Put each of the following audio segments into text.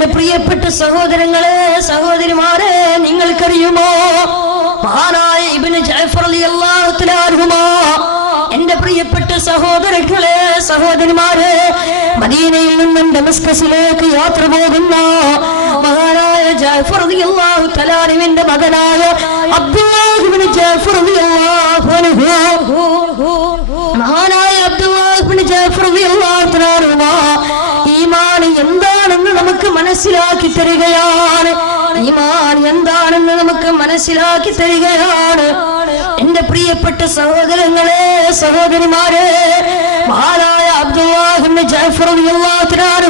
എന്റെ പ്രിയപ്പെട്ട സഹോദരങ്ങളെ സഹോദരിമാരെ നിങ്ങൾക്കറിയുമോ മഹാനായ ഇബ്നു ജഅഫർ റളിയല്ലാഹു തആല അൻഹുമാ എന്റെ പ്രിയപ്പെട്ട സഹോദരങ്ങളെ സഹോദരിമാരെ മദീനയിൽ നിന്നും ഡമസ്കസിലേക്ക് യാത്ര പോകുന്ന മഹാനായ ജഅഫർ റളിയല്ലാഹു തആല അൻഹുവിന്റെ മകനായ അബ്ദുല്ലാഹ് ഇബ്നു ജഅഫർ റളിയല്ലാഹു അൻഹു മഹാനായ അബ്ദുല്ലാഹ് ഇബ്നു ജഅഫർ റളിയല്ലാഹു തആല അൻഹു ഈമാൻ എന്താണെന്ന് നമുക്ക് മനസ്സിലാക്കി തരികയാണ്. ഈമാൻ എന്താണെന്ന് നമുക്ക് മനസ്സിലാക്കി തരികയാണ്. എന്റെ പ്രിയപ്പെട്ട സഹോദരങ്ങളെ സഹോദരിമാരെ മഹാനായ അബ്ദുല്ലാഹ് ഇബ്നു ജഅഫർ റളിയല്ലാഹു തആല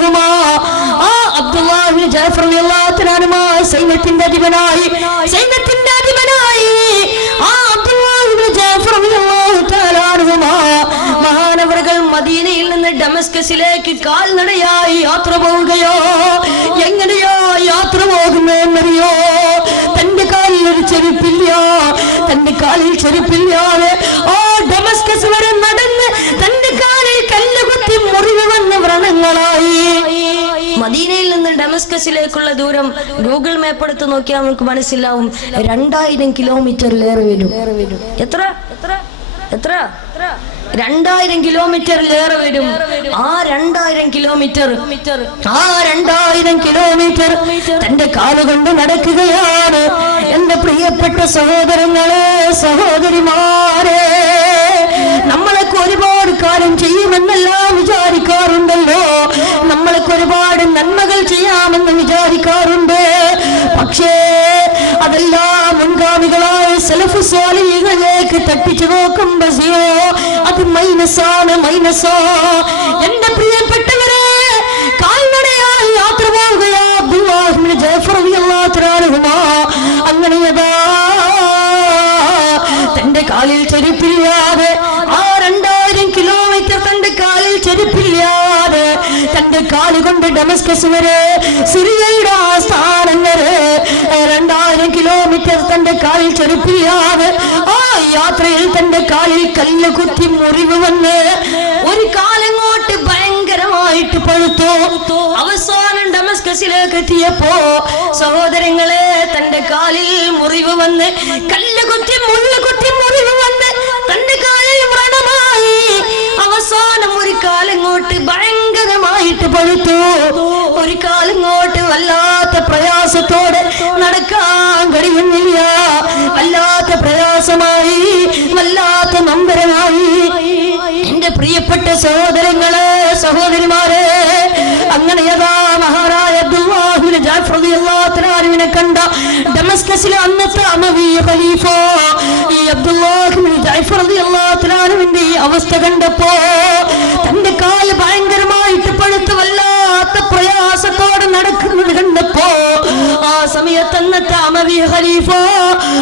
ആ അബ്ദുല്ലാഹ് ഇബ്നു ജഅഫർ റളിയല്ലാഹു തആല സൈന്യത്തിന്റെ അധിപനായി ആ അബ്ദുല്ലാഹ് ഇബ്നു ജഅഫർ റളിയല്ലാഹു തആല മഹാനവറുകൾ മദീനയിൽ നിന്ന് ഡമസ്കസിലേക്ക് കാൽനടയായി യാത്ര പോവുകയോ. എങ്ങനെയോ യാത്ര പോകുന്നതെന്നറിയോ? തന്റെ കാലിൽ ഒരു ചെരുപ്പില്ല, തന്റെ കാലിൽ ചെരുപ്പില്ലാതെ ആ ഡമസ്കസ് വരെ നടന്ന് തന്റെ കാലിൽ കല്ലുകുത്തി മുറിവ് വന്ന വ്രണങ്ങളായി. മദീനയിൽ നിന്ന് ഡമസ്കസിലേക്കുള്ള ദൂരം ഗൂഗിൾ മാപ്പ് എടുത്ത് നോക്കിയാൽ നമുക്ക് മനസ്സിലാവും 2000 കിലോമീറ്ററിലേറെ വരും. എത്ര 2000 കിലോമീറ്ററിലേറെ വരും. ആ 2000 കിലോമീറ്റർ തന്റെ കാലുകൊണ്ട് നടക്കുകയാണ്. എന്റെ പ്രിയപ്പെട്ട സഹോദരങ്ങളെ സഹോദരിമാരെ നമ്മളൊക്കെ ഒരുപാട് കാര്യം ചെയ്യുമെന്നെല്ലാം വിചാരിക്കാറുണ്ടല്ലോ. നമ്മളൊക്കെ ഒരുപാട് നന്മകൾ ചെയ്യാമെന്ന് വിചാരിക്കാറുണ്ട്. പക്ഷേ അതെല്ലാം മുൻഗാമികളായ സലഫ് സ്വാലിഹികളിലേക്ക് തട്ടിച്ചു നോക്കുമ്പോ അത് മൈനസോ. എന്റെ പ്രിയപ്പെട്ടവരെ കാൽനടയായി യാത്ര പോവുകയാ അബ്ദുല്ലാഹ് ഇബ്നു ജഅഫർ റളിയല്ലാഹു തആല അങ്ങനെയതാ തന്റെ കാലിൽ ചെരുപ്പില്ലാതെ ആ 2000 കിലോമീറ്റർ തന്റെ കാലിൽ ചെരുപ്പില്ലാതെ തന്റെ കാലുകൊണ്ട് ഡമസ്കസ് വരെ സിറിയയുടെ ആസ്ഥാനം വരെ 2000 കിലോമീറ്റർ തന്റെ കാലിൽ ചെരുപ്പില്ലാതെ ആ യാത്രയിൽ തന്റെ കാലിൽ കല്ല് കുത്തി മുറിവ് വന്ന് ഒരു കാലങ്ങോട്ട് ഭയങ്കരമായിട്ട് പഴുത്തു. അവസാനം ഡമസ്കസിലേക്ക് എത്തിയപ്പോ സഹോദരങ്ങളെ തന്റെ കാലിൽ മുറിവ് വന്ന് കല്ല് കുത്തി മുറിവ് വന്ന് തന്റെ കാലിൽ വ്രണമായി. അവസാനം ഒരു കാലങ്ങോട്ട് ഭയങ്കരമായിട്ട് പഴുത്തു. ഒരു കാലങ്ങോട്ട് വല്ലാത്ത പ്രയാസത്തോടെ നടക്കാൻ കഴിയുന്നില്ല. വല്ലാത്ത പ്രയാസമായി, വല്ലാത്ത നമ്പരമായി. എന്റെ പ്രിയപ്പെട്ട സഹോദരങ്ങളെ സഹോദരിമാരെ അങ്ങനെയതാ മഹാനായ അബ്ദുല്ലാഹ് ഇബ്നു ജഅഫർ റളിയല്ലാഹു തആല കണ്ട ഡമസ്കസിലെ അന്നത്തെ അമവിയ ഖലീഫ ഈ അബ്ദുല്ലാഹ് ഇബ്നു ജഅഫർ റളിയല്ലാഹു തആലയുടെ ഈ അവസ്ഥ കണ്ടപ്പോ തന്റെ കാല് ഭയങ്കരമായിട്ട് പഴുത്ത് വല്ലാത്ത പ്രയാസത്തോടെ നടക്കുന്നത് കണ്ടപ്പോ ആ സമയത്ത് അന്നത്തെ അമവിയ ഖലീഫ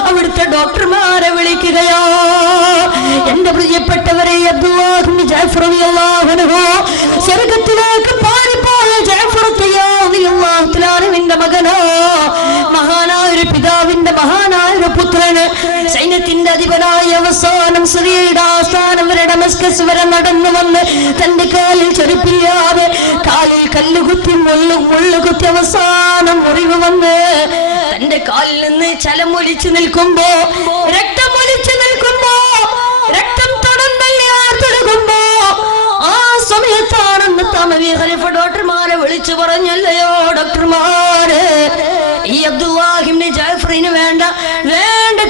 അവിടുത്തെ ഡോക്ടർമാരെ വിളിക്കുകയോ. എന്റെ പ്രിയപ്പെട്ടവരെ അബ്ദുല്ലാഹ് ഇബ്നു ജഅഫർ റളിയല്ലാഹു അൻഹു സ്വർഗ്ഗത്തിലേക്ക് പാറിപ്പോയ ജഅഫർ റളിയല്ലാഹു തആലയുടെ മകനോ മഹാനായ ഒരു പിതാവിന്റെ മഹാനായ ഒരു പുത്രന് സൈന്യത്തിന്റെ അധിപനായ അവസാനം സിറിയയുടെ ആസ്ഥാനം വരെ ഡമസ്കസ് വരെ നടന്നു വന്ന് തന്റെ കാലിൽ ചെരുപ്പില്ലാതെ കാലിൽ കല്ലുകുത്തി മുള്ളുകുത്തി അവസാനം മുറിവ് വന്ന് തന്റെ കാലിൽ നിന്ന് ചലമൊലിച്ചു നിൽക്കുമ്പോ രക്തമൊലിച്ചു നിൽക്കുമ്പോ രക്തം തുടങ്ങുമ്പോ ആ സമയത്താണെന്ന് തമവി ഖലീഫ ഡോക്ടർമാരെ വിളിച്ചു പറഞ്ഞല്ലയോ ഡോക്ടർമാരെ ഈ അബ്ദുല്ലാഹ് ഇബ്നു ജഅഫറിന് വേണ്ട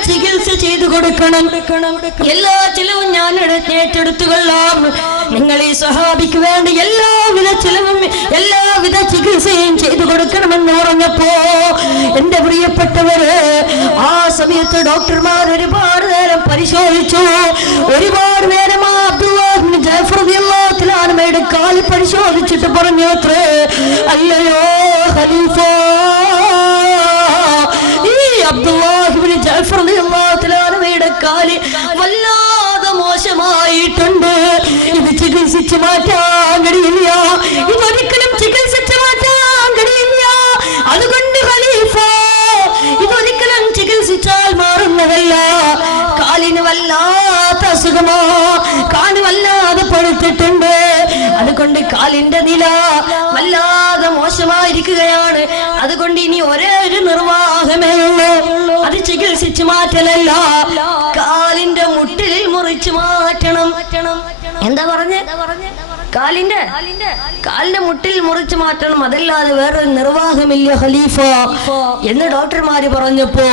ചികിത്സ ചെയ്തു കൊടുക്കണം. എല്ലാ ചിലവും ഞാൻ ഏറ്റെടുത്തുകൊള്ളാം. നിങ്ങൾ ഈ സഹാബിക്ക് വേണ്ടി എല്ലാവിധ ചിലവും എല്ലാവിധ ചികിത്സയും ചെയ്തു കൊടുക്കണമെന്ന് പറഞ്ഞപ്പോ എന്റെ പ്രിയപ്പെട്ടവര് ആ സമയത്ത് ഡോക്ടർമാർ ഒരുപാട് നേരം പരിശോധിച്ചു. ഒരുപാട് നേരം ആ അബ്ദുല്ലാഹ് ഇബ്നു ജഅഫർ റളിയല്ലാഹു തആലയുടെ കാല് പരിശോധിച്ചിട്ട് പറഞ്ഞു അത്രേ, അല്ലയോ ഖലീഫ അബ്ദുല്ലാഹ് ഇബ്നു ജഅഫർ റളിയല്ലാഹു തആലയുടെ കാല് വല്ലാതെ മോശമായിട്ടുണ്ട്. ഇത് ചികിത്സിച്ച് മാറ്റാൻ കഴിയില്ല. ഇതൊരിക്കലും ചികിത്സിച്ച് മാറ്റാൻ കഴിയില്ല. അതുകൊണ്ട് ഖലീഫ ഇതൊരിക്കലും ചികിത്സിച്ചാൽ മാറുന്നതല്ല. കാലിന് വല്ലാത്ത അസുഖമോ, കാല് വല്ലാതെ പഴുത്തിട്ടുണ്ട്. അതുകൊണ്ട് കാലിന്റെ നില വല്ലാതെ മോശമായിരിക്കുകയാണ്. അതുകൊണ്ട് ഇനി ഒരേ ഒരു നിർവാഹമേ ഉള്ളൂ, അത് ചികിത്സിച്ചു മാറ്റലല്ല, കാലിന്റെ മുട്ടിൽ മുറിച്ചു മാറ്റണം. എന്താ പറഞ്ഞേ? കാലിന്റെ മുട്ടിൽ മുറിച്ചു മാറ്റണം, അതല്ലാതെ വേറൊരു നിർവാഹമില്ല ഖലീഫ എന്ന് ഡോക്ടർമാര് പറഞ്ഞപ്പോ,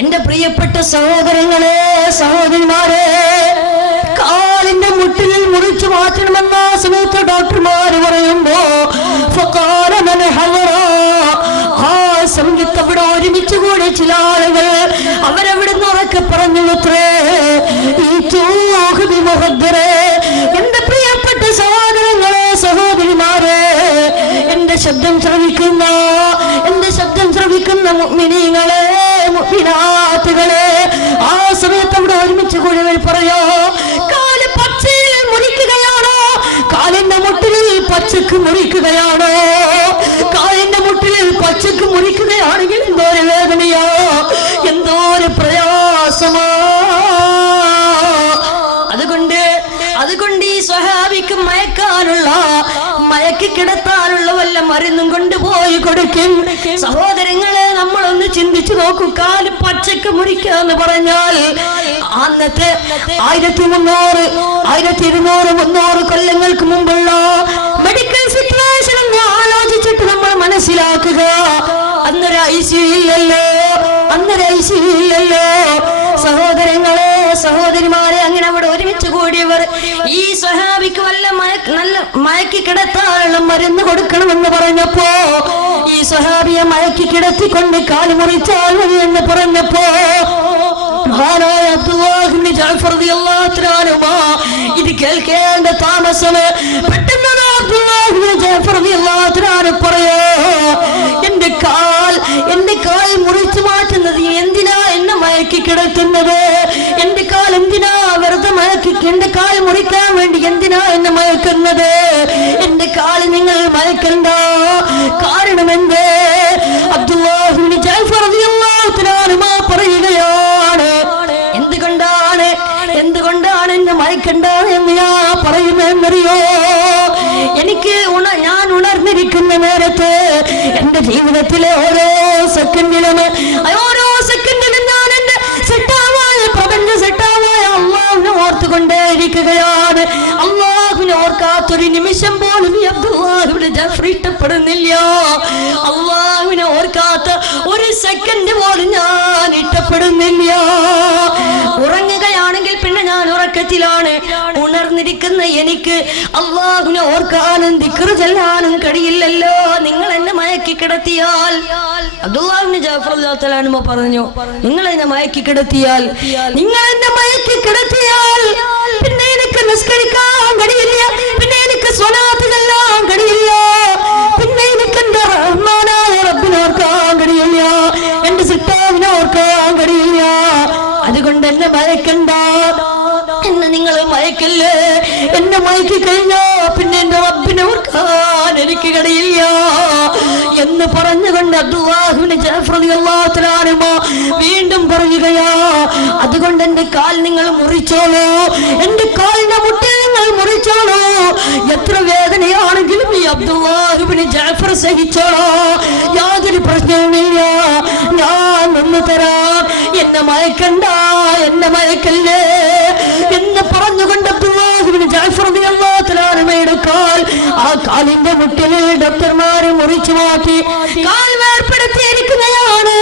എന്റെ പ്രിയപ്പെട്ട സഹോദരങ്ങളെ, സഹോദരിമാരെ, കാലിന്റെ മുട്ടിൽ മുറിച്ചു മാറ്റണമെന്ന സമയത്ത് ഡോക്ടർമാര് പറയുമ്പോ ആ സമയത്ത് അവിടെ ഒരുമിച്ച് കൂടി ചില ആളുകൾ അവരവിടുന്ന് ഉറക്കെ പറഞ്ഞു, എന്റെ പ്രിയപ്പെട്ട സഹോദരങ്ങളെ, സഹോദരിമാരെ, എന്റെ ശബ്ദം ശ്രവിക്കുന്ന മുഅ്മിനീങ്ങളെ, മുഅ്മിനാത്തുകളെ, ആ സമയത്ത് അവിടെ ഒരുമിച്ച് കൂടി പറയോ, കാല് പച്ചയിൽ മുറിക്കുകയാണോ, കാലിന്റെ മുട്ടിൽ പച്ചക്ക് മുറിക്കുകയാണോ? കാലിന്റെ മുട്ടിൽ പച്ചക്ക് മുറിക്കുകയാണെങ്കിൽ എന്തോ ഒരു വേദനയോ, എന്തോ ഒരു പ്രയാസമോ. അതുകൊണ്ട് ഈ സ്വഹാബിക്ക് മയക്കി കിടത്താനുള്ള വല്ല മരുന്നും കൊണ്ടുപോയി കൊടുക്കും. സഹോദരങ്ങളെ, നമ്മളൊന്ന് ചിന്തിച്ചു നോക്കൂ. കാല് പച്ചക്ക് മുറിക്കാന്ന് പറഞ്ഞാൽ അന്നത്തെ 1300, 1200, 300 കൊല്ലങ്ങൾക്ക് മുമ്പുള്ള മെഡിക്കൽ സിറ്റുവേഷൻ ഒന്ന് ആലോചിച്ചിട്ട് നമ്മൾ മനസ്സിലാക്കുക. അന്നൊരു ഐസിയു ഇല്ലല്ലോ. സഹോദരങ്ങളെ, സഹോദരിമാരെ, അങ്ങനെ അവിടെ ഒരുമിച്ച് കൂടിയവർ ഈ സ്വഹാബിക്ക് വല്ല നല്ല മയക്കി കിടത്താനുള്ള മരുന്ന് കൊടുക്കണമെന്ന് പറഞ്ഞപ്പോ, ഈ സ്വഹാബിയെ മയക്കി കിടത്തിക്കൊണ്ട് കാല് മുറിച്ചാൽ മതി എന്ന് പറഞ്ഞപ്പോ, മഹാനായ അബ്ദുല്ലാഹ് ഇബ്നു ജഅഫർ റളിയല്ലാഹു അൻഹു ഇത് കേൾക്കേണ്ട താമസം പെട്ടെന്ന് അബ്ദുല്ലാഹ് ഇബ്നു ജഅഫർ റളിയല്ലാഹു അൻഹു പറയോ, എന്റെ കാൽ മുറിച്ചു മാറ്റുന്നത് എന്തിനാ എന്നെ മയക്കി കിടത്തുന്നത്? എന്റെ കാൽ എന്തിനാ വെറുതെ എന്റെ കാൽ മുറിക്കാൻ വേണ്ടി എന്തിനാ എന്നെ മയക്കുന്നത്? എന്റെ കാൽ നിങ്ങൾ മയക്കണ്ട. കാരണം എന്തേ? അബ്ദുല്ലാഹ് ഇബ്നു ജഅഫർ റളിയല്ലാഹു അൻഹു പറയുകയാണ്, എന്തുകൊണ്ടാണ് എന്നെ മയക്കണ്ട എന്ന് ഞാൻ പറയുമെന്നറിയോ? ഞാൻ ഉണർന്നിരിക്കുന്ന നേരത്ത് എന്റെ ജീവിതത്തിലെ ഓരോ സെക്കൻഡിലും ഞാൻ എന്റെ പ്രപഞ്ച സെറ്റാവായ അള്ളാഹുവിനെ ഓർത്തുകൊണ്ടേയിരിക്കുകയാണ്. അള്ളാഹുവിനെ ഓർക്കാത്തൊരു നിമിഷം പോലും ഈ അബ്ദുല്ലാഹ് ഇബ്നു ജഅഫർ ഇഷ്ടപ്പെടുന്നില്ല. അള്ളാഹുവിനെ ഓർക്കാത്ത ഒരു സെക്കൻഡ് പോലും ഞാൻ ഇഷ്ടപ്പെടുന്നില്ല. ഉറങ്ങുകയാണെങ്കിൽ പിന്നെ ഞാൻ ഉറക്കത്തിലാണ്. ഉണർന്നിരിക്കുന്ന എനിക്ക് അള്ളാഹുവിനെ ഓർക്കാനും ദിക്ർ ചൊല്ലാനും കഴിയില്ലല്ലോ. നിങ്ങൾ എന്നെ മയക്കി കിടത്തിയാൽ, അബ്ദുല്ലാഹ് ഇബ്നു ജഅഫർ റളിയല്ലാഹു അൻഹു പറഞ്ഞു, നിങ്ങൾ എന്നെ മയക്കി കിടത്തിയാൽ പിന്നെ എനിക്ക് നിസ്കരിക്കാൻ കഴിയില്ല, പിന്നെ എനിക്ക് സ്വലാത്ത് ചൊല്ലാൻ കഴിയില്ല, പിന്നെ എനിക്ക് എന്റെ റഹ്മാനായ റബ്ബിനെ ഓർക്കാൻ കഴിയില്ല, എന്റെ സിത്താവിനെ ഓർക്കാൻ കഴിയില്ല. അതുകൊണ്ട് എന്നെ മയക്കണ്ട, എന്നെ നിങ്ങൾ മയക്കല്ലേ. എന്നെ മയക്കി കഴിഞ്ഞോ പിന്നെ എന്റെ റബ്ബിനെ ഓർക്കാൻ എനിക്ക് കഴിയില്ല എന്ന് പറഞ്ഞുകൊണ്ട് അബ്ദുല്ലാഹ് ഇബ്നു ജഅഫർ റളിയല്ലാഹു അൻഹു വീണ്ടും പറയുകയാ, അതുകൊണ്ട് എന്റെ കാൽ നിങ്ങൾ മുറിച്ചോളൂ, എന്റെ കാലിന്റെ മുട്ടിൽ നിങ്ങൾ മുറിച്ചോളൂ. എത്ര വേദനയാണെങ്കിലും ഈ അബ്ദുല്ലാഹ് ഇബ്നു ജഅഫർ സഹിച്ചോളൂ, യാതൊരു പ്രശ്നവുമില്ല, ഞാൻ നിന്ന് തരാം, എന്നെ മയക്കണ്ട, എന്നെ മയക്കല്ലേ എന്ന് പറഞ്ഞുകൊണ്ട് അബ്ദുല്ലാഹ് ഇബ്നു ജഅഫർ റളിയല്ലാഹു അൻഹുയുടെ കാൽ, ആ കാലിന്റെ മുട്ടിൽ ഡോക്ടർമാരെ മുറിച്ചു മാറ്റി കാൽ വേർപ്പെടുത്തിയിരിക്കുകയാണ്.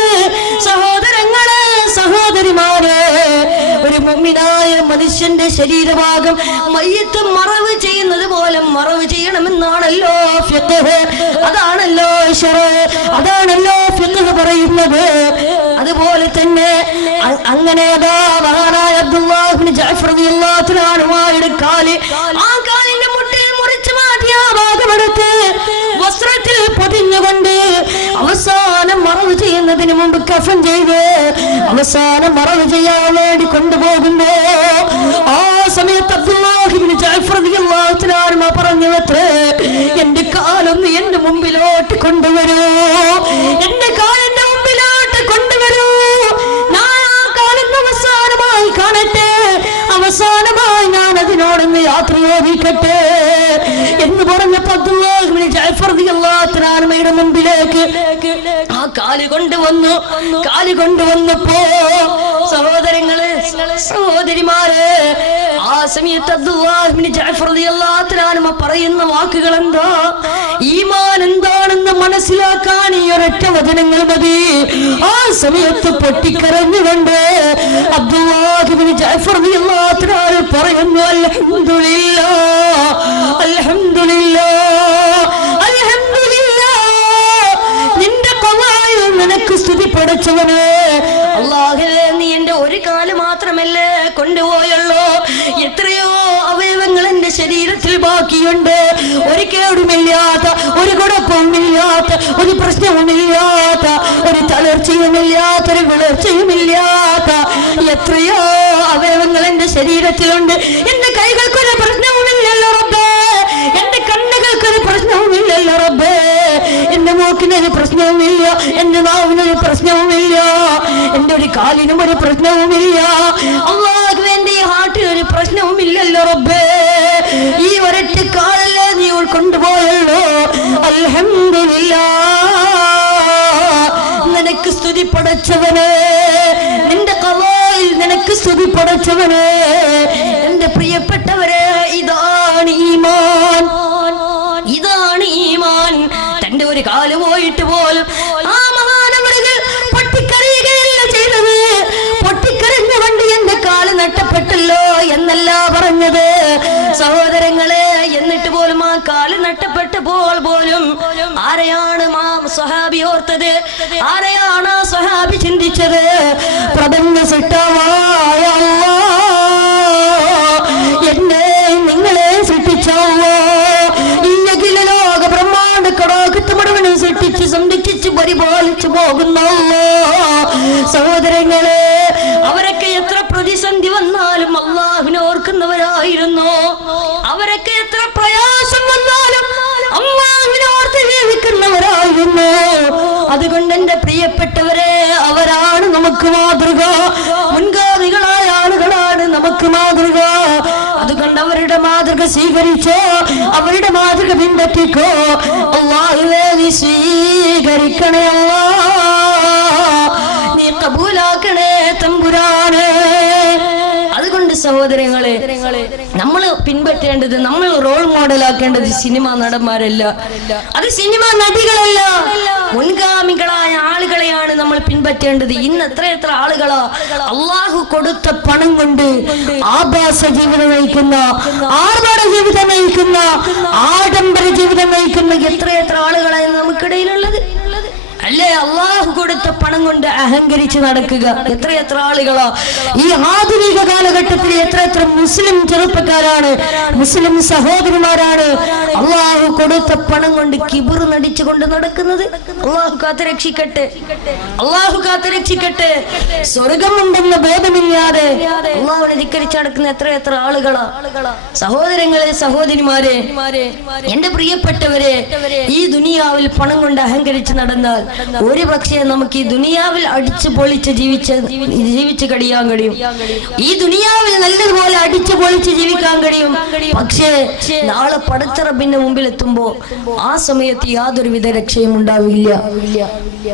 സഹോദരങ്ങളെ, സഹോദരിമാരെ, ഒരു മുഅ്മിനായ മനുഷ്യന്റെ ശരീരഭാഗം മയ്യത്ത് മറവ് ചെയ്യുന്നത് പോലെ മറവ് ചെയ്യണമെന്നാണല്ലോ ഫിഖ്, അതാണല്ലോ ശറഅ്, അതാണല്ലോ ഫിഖ് പറയുന്നത്. അതുപോലെ തന്നെ അങ്ങനെ മഹാനായ അബ്ദുല്ലാഹ് ഇബ്നു ജഅഫർ റളിയല്ലാഹു അൻഹുയുടെ കാല്, ആ കാലിന്റെ മുട്ടിൽ മുറിച്ചു മാറ്റിയ ഭാഗമെടുത്ത് വസ്ത്രത്തിൽ പൊതിഞ്ഞുകൊണ്ട് അവസാനം മറവ് ചെയ്യുന്നതിന് മുമ്പ് കഫൻ ചെയ്ത് അവസാനം മറവ് ചെയ്യാൻ വേണ്ടി കൊണ്ടുപോകുമ്പോ ആ സമയത്ത് അബ്ദുല്ലാഹ് ഇബ്നു ജഅഫർ റളിയല്ലാഹു അൻഹു പറഞ്ഞുവത്രേ, എന്റെ കാലൊന്ന് എന്റെ മുമ്പിലോട്ട് കൊണ്ടുവരൂ, എന്റെ കാലിന്റെ മുമ്പിലോട്ട് കൊണ്ടുവരൂ, ഞാൻ ആ കാലൊന്ന് അവസാനമായി കാണട്ടെ, അവസാനമായി ഞാൻ അതിനോടൊന്ന് യാത്ര ചോദിക്കട്ടെ എന്ന് പറഞ്ഞപ്പോ അബ്ദുല്ലാഹ് അബ്ദുല്ലാഹ് ഇബ്നു ജഅഫർ റളിയല്ലാഹു തആലയുടെ മുമ്പിലേക്ക് ആ കാല് കൊണ്ടുവന്നപ്പോ സഹോദരങ്ങളെ സഹോദരിമാരെ ആ സമയത്ത് അബ്ദുല്ലാഹ് ഇബ്നു ജഅഫർ റളിയല്ലാഹു തആല പറയുന്ന വാക്കുകൾ എന്താ? ഈമാൻ എന്താണെന്ന് മനസ്സിലാക്കാൻ ഈ ഒരൊറ്റ വചനങ്ങൾ മതി. ആ സമയത്ത് പൊട്ടിക്കരഞ്ഞുകൊണ്ട് അബ്ദുല്ലാഹ് ഇബ്നു ജഅഫർ റളിയല്ലാഹു തആല പറയുന്നു, അൽഹംദുലില്ലാഹ് അൽഹംദുലില്ലാഹ് അൽഹംദുലില്ലാഹ്, നിന്റെ ഖളായിൽ നിനക്ക് സ്തുതി പടച്ചവനെ. അല്ലാഹുവേ, നീ എന്റെ ഒരു കാല് മാത്രമല്ലേ കൊണ്ടുപോയുള്ളൂ, എത്രയോ അവയവങ്ങൾ എന്റെ ശരീരത്തിൽ ബാക്കിയുണ്ട്. ഒരു കേടുമില്ലാത്ത, ഒരു കുഴപ്പവുമില്ലാത്ത, ഒരു പ്രശ്നവുമില്ലാത്ത, ഒരു തളർച്ചയുമില്ലാത്ത, ഒരു വിളർച്ചയുമില്ലാത്ത എത്രയോ അവയവങ്ങൾ എന്റെ ശരീരത്തിലുണ്ട്. എന്റെ കൈകൾക്കൊരു പ്രശ്നവുമില്ലല്ലോ റബ്ബേ, എന്റെ കണ്ണുകൾക്കൊരു പ്രശ്നവുമില്ലല്ലോ റബ്ബേ, എന്റെ മൂക്കിനൊരു പ്രശ്നവുമില്ല, എന്റെ നാവിനൊരു പ്രശ്നവുമില്ല, എന്റെ ഒരു കാലിനും ഒരു പ്രശ്നവുമില്ല. അല്ലാഹു, എന്റെ ഈ ഹാർട്ടിനൊരു പ്രശ്നവുമില്ലല്ലോ റബ്ബേ. ഈ ഒരൊറ്റ കാലല്ലേ നീ കൊണ്ടുപോയല്ലോ. അൽഹംദുലില്ലാഹ്, നിനക്ക് സ്തുതി പടച്ചവനെ, നിന്റെ ഖളായിൽ നിനക്ക് സ്തുതി പടച്ചവനെ. എന്റെ പ്രിയപ്പെട്ടവരെ, ഇതാണ് ഈമാൻ, ഇതാണ് ഈമാൻ. തന്റെ ഒരു കാല് പോയിട്ട് പോലും ആ മഹാനവറുകൾ പൊട്ടിക്കരയുകയല്ല ചെയ്തത്. പൊട്ടിക്കരഞ്ഞുകൊണ്ട് എന്റെ കാല് നഷ്ടപ്പെട്ടല്ലോ എന്നല്ല പറഞ്ഞത് സഹോദരങ്ങളെ. എന്നിട്ട് പോലും ആ കാല് നഷ്ടപ്പെട്ടപ്പോൾ പോലും ആരെയാണ് ആ സ്വഹാബി ഓർത്തത്? ആരെയാണ് ആ സ്വഹാബി ചിന്തിച്ചത്? പ്രപഞ്ച സൃഷ്ടാവായ അല്ലാഹ്, എന്നെ നിങ്ങളെ സൃഷ്ടിച്ചല്ലോ, ഈ അഖില ലോക ബ്രഹ്മാണ്ഡ കടാകത്ത് മുഴുവനും സൃഷ്ടിച്ച് സംരക്ഷിച്ച് പരിപാലിച്ചു പോകുന്നല്ലോ. സഹോദരങ്ങളെ, അവരൊക്കെ എത്ര പ്രതിസന്ധി വന്നാലും അല്ലാഹുവിനെ ഓർക്കുന്നവരായിരുന്നു. അവരൊക്കെ എത്ര പ്രയാസം വന്നാലും അല്ലാഹുവിനെ ഓർത്ത് ജീവിക്കുന്നവരായിരുന്നു. അതുകൊണ്ട് എന്റെ പ്രിയപ്പെട്ടവരെ, അവരാണ് നമുക്ക് മാതൃക. മുൻഗാമികളായ ആളുകളാണ് നമുക്ക് മാതൃക. അതുകൊണ്ട് അവരുടെ മാതൃക സ്വീകരിച്ചോ, അവരുടെ മാതൃക പിൻപറ്റിക്കോ. അല്ലാഹുവേ, നീ സ്വീകരിക്കണേ അല്ലാഹ്, നീ കബൂലാക്കണേ തമ്പുരാനെ. അതുകൊണ്ട് സഹോദരങ്ങളെ, നമ്മൾ പിൻപറ്റേണ്ടത്, നമ്മൾ റോൾ മോഡലാക്കേണ്ടത് സിനിമാ നടന്മാരല്ല, അത് സിനിമാ നടികളല്ല, മുൻഗാമികളായ ആളുകളെയാണ് നമ്മൾ പിൻപറ്റേണ്ടത്. ഇന്ന് എത്ര ആളുകളാ അള്ളാഹു കൊടുത്ത പണം കൊണ്ട് ആഭാസ ജീവിതം നയിക്കുന്ന, ആർഭാട ജീവിതം നയിക്കുന്ന, ആഡംബര ജീവിതം നയിക്കുന്ന എത്ര ആളുകളാണ് നമുക്കിടയിലുള്ളത്. അല്ലേ? അള്ളാഹു കൊടുത്ത പണം കൊണ്ട് അഹങ്കരിച്ച് നടക്കുക എത്ര ആളുകളാ. ഈ ആധുനിക കാലഘട്ടത്തിൽ എത്ര മുസ്ലിം ചെറുപ്പക്കാരാണ്, മുസ്ലിം സഹോദരിമാരാണ് അള്ളാഹു കൊടുത്ത പണം കൊണ്ട് കിബിർ നടിച്ചുകൊണ്ട് നടക്കുന്നത്. അള്ളാഹു കാത്തുരക്ഷിക്കട്ടെ, അള്ളാഹു കാത്തുരക്ഷിക്കട്ടെ. സ്വർഗമുണ്ടെന്ന ബോധമില്ലാതെ അള്ളാഹുവിനെ ധിക്കരിച്ച് നടക്കുന്ന എത്ര ആളുകളാ. സഹോദരങ്ങളെ, സഹോദരിമാരെ, എന്റെ പ്രിയപ്പെട്ടവരെ, ഈ ദുനിയാവിൽ പണം കൊണ്ട് അഹങ്കരിച്ച് നടന്നാൽ ഒരു പക്ഷേ നമുക്ക് ഈ ദുനിയാവിൽ അടിച്ചു പൊളിച്ച് ജീവിച്ച് കഴിയാൻ കഴിയും. ഈ ദുനിയാവിൽ നല്ലതുപോലെ അടിച്ചു പൊളിച്ച് ജീവിക്കാൻ കഴിയും. പക്ഷേ നാളെ പടച്ച റബ്ബിന്റെ മുമ്പിൽ എത്തുമ്പോ ആ സമയത്ത് യാതൊരുവിധ രക്ഷയും ഉണ്ടാവില്ല.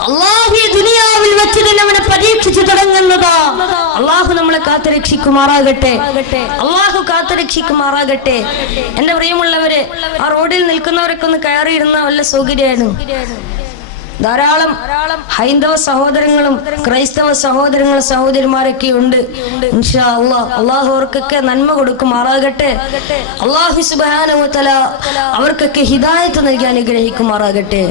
അള്ളാഹു ഈ ദുനിയാവിൽ വെച്ച് തന്നെ അവനെ പരീക്ഷിച്ചു തുടങ്ങുന്നതാ. അള്ളാഹു നമ്മളെ കാത്തുരക്ഷിക്കുമാറാകട്ടെ, അള്ളാഹു കാത്തുരക്ഷിക്കുമാറാകട്ടെ. എന്റെ പ്രിയമുള്ളവരെ, ആ റോഡിൽ നിൽക്കുന്നവരൊക്കെ ഒന്ന് കയറിയിരുന്ന വല്ല സൗകര്യമാണ്. ധാരാളം ഹൈന്ദവ സഹോദരങ്ങളും ക്രൈസ്തവ സഹോദരന്മാരൊക്കെ ഉണ്ട്. ഇൻഷാ അല്ലാഹ്, അള്ളാഹു അവർക്കൊക്കെ നന്മ കൊടുക്കുമാറാകട്ടെ. അള്ളാഹു സുബ്ഹാനഹു വ തആല അവർക്കൊക്കെ ഹിദായത്ത് നൽകി അനുഗ്രഹിക്കുമാറാകട്ടെ.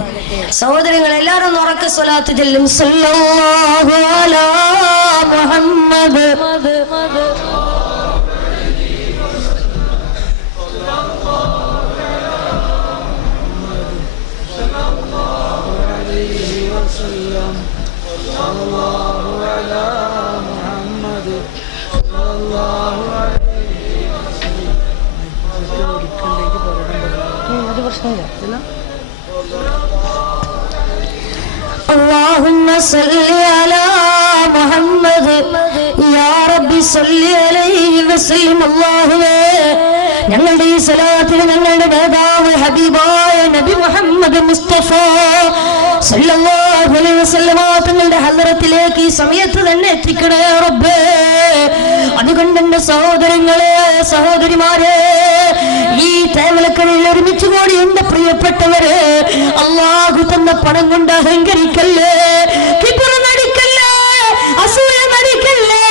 സഹോദരങ്ങൾ, എല്ലാവരും ഉറക്ക സ്വലാത്ത് ചൊല്ലും. സല്ലല്ലാഹു അലാ മുഹമ്മദ്. اللهم صل على محمد يا ربي صل عليه وسلم. الله ഞങ്ങളുടെ ഈ സ്വലാത്തിന് ഞങ്ങളുടെ നേതാവ് ഹബീബായ നബി മുഹമ്മദ് മുസ്തഫ സല്ലല്ലാഹു അലൈഹി വസല്ലമ തങ്ങളുടെ ഹദ്റത്തിലേക്ക് ഈ സമയത്ത് തന്നെ എത്തിക്കണേ റബ്ബേ. അതുകൊണ്ട് എന്റെ സഹോദരങ്ങളെ, സഹോദരിമാരെ, ഈ തേവലക്കരയിൽ ഒരുമിച്ച് കൂടി എന്റെ പ്രിയപ്പെട്ടവരെ, അല്ലാഹു തന്ന പണം കൊണ്ട് അഹങ്കരിക്കല്ലേ, കിബ്ർ നടിക്കല്ലേ, അസൂയ നടിക്കല്ലേ.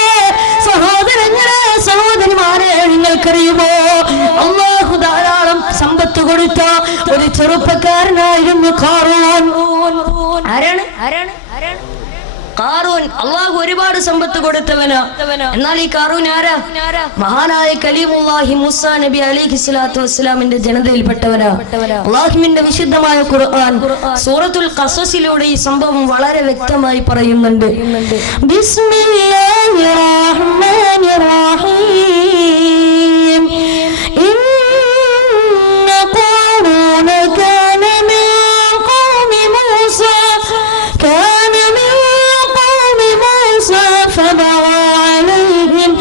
സഹോദരങ്ങളെ, സഹോദരിമാരെ, നിങ്ങൾക്കറിയുമോ അല്ലാഹു ധാരാളം സമ്പത്ത് കൊടുത്ത ഒരു ചെറുപ്പക്കാരനായിരുന്നു ഖാറൂൻ. ആരാണ് ഖാറൂൻ? അല്ലാഹു ഒരുപാട് സമ്പത്ത് കൊടുത്തവനാ. എന്നാൽ ഈ ഖാറൂൻ ആരാ? മഹാനായ കലീമുല്ലാഹി മൂസാ നബി അലൈഹി സ്വലാത്തു വസ്സലാമിന്റെ ജനതയിൽപ്പെട്ടവനാ. അല്ലാഹുവിന്റെ വിശുദ്ധമായ ഖുർആൻ സൂറത്തുൽ ഖസസിലൂടെ ഈ സംഭവം വളരെ വ്യക്തമായി പറയുന്നുണ്ട്. ബിസ്മില്ലാഹിർ റഹ്മാനിർ റഹീം. ഇന്ന ഖാറൂന കാന മിൻ ഖൗമി മൂസാ فبغى عليهم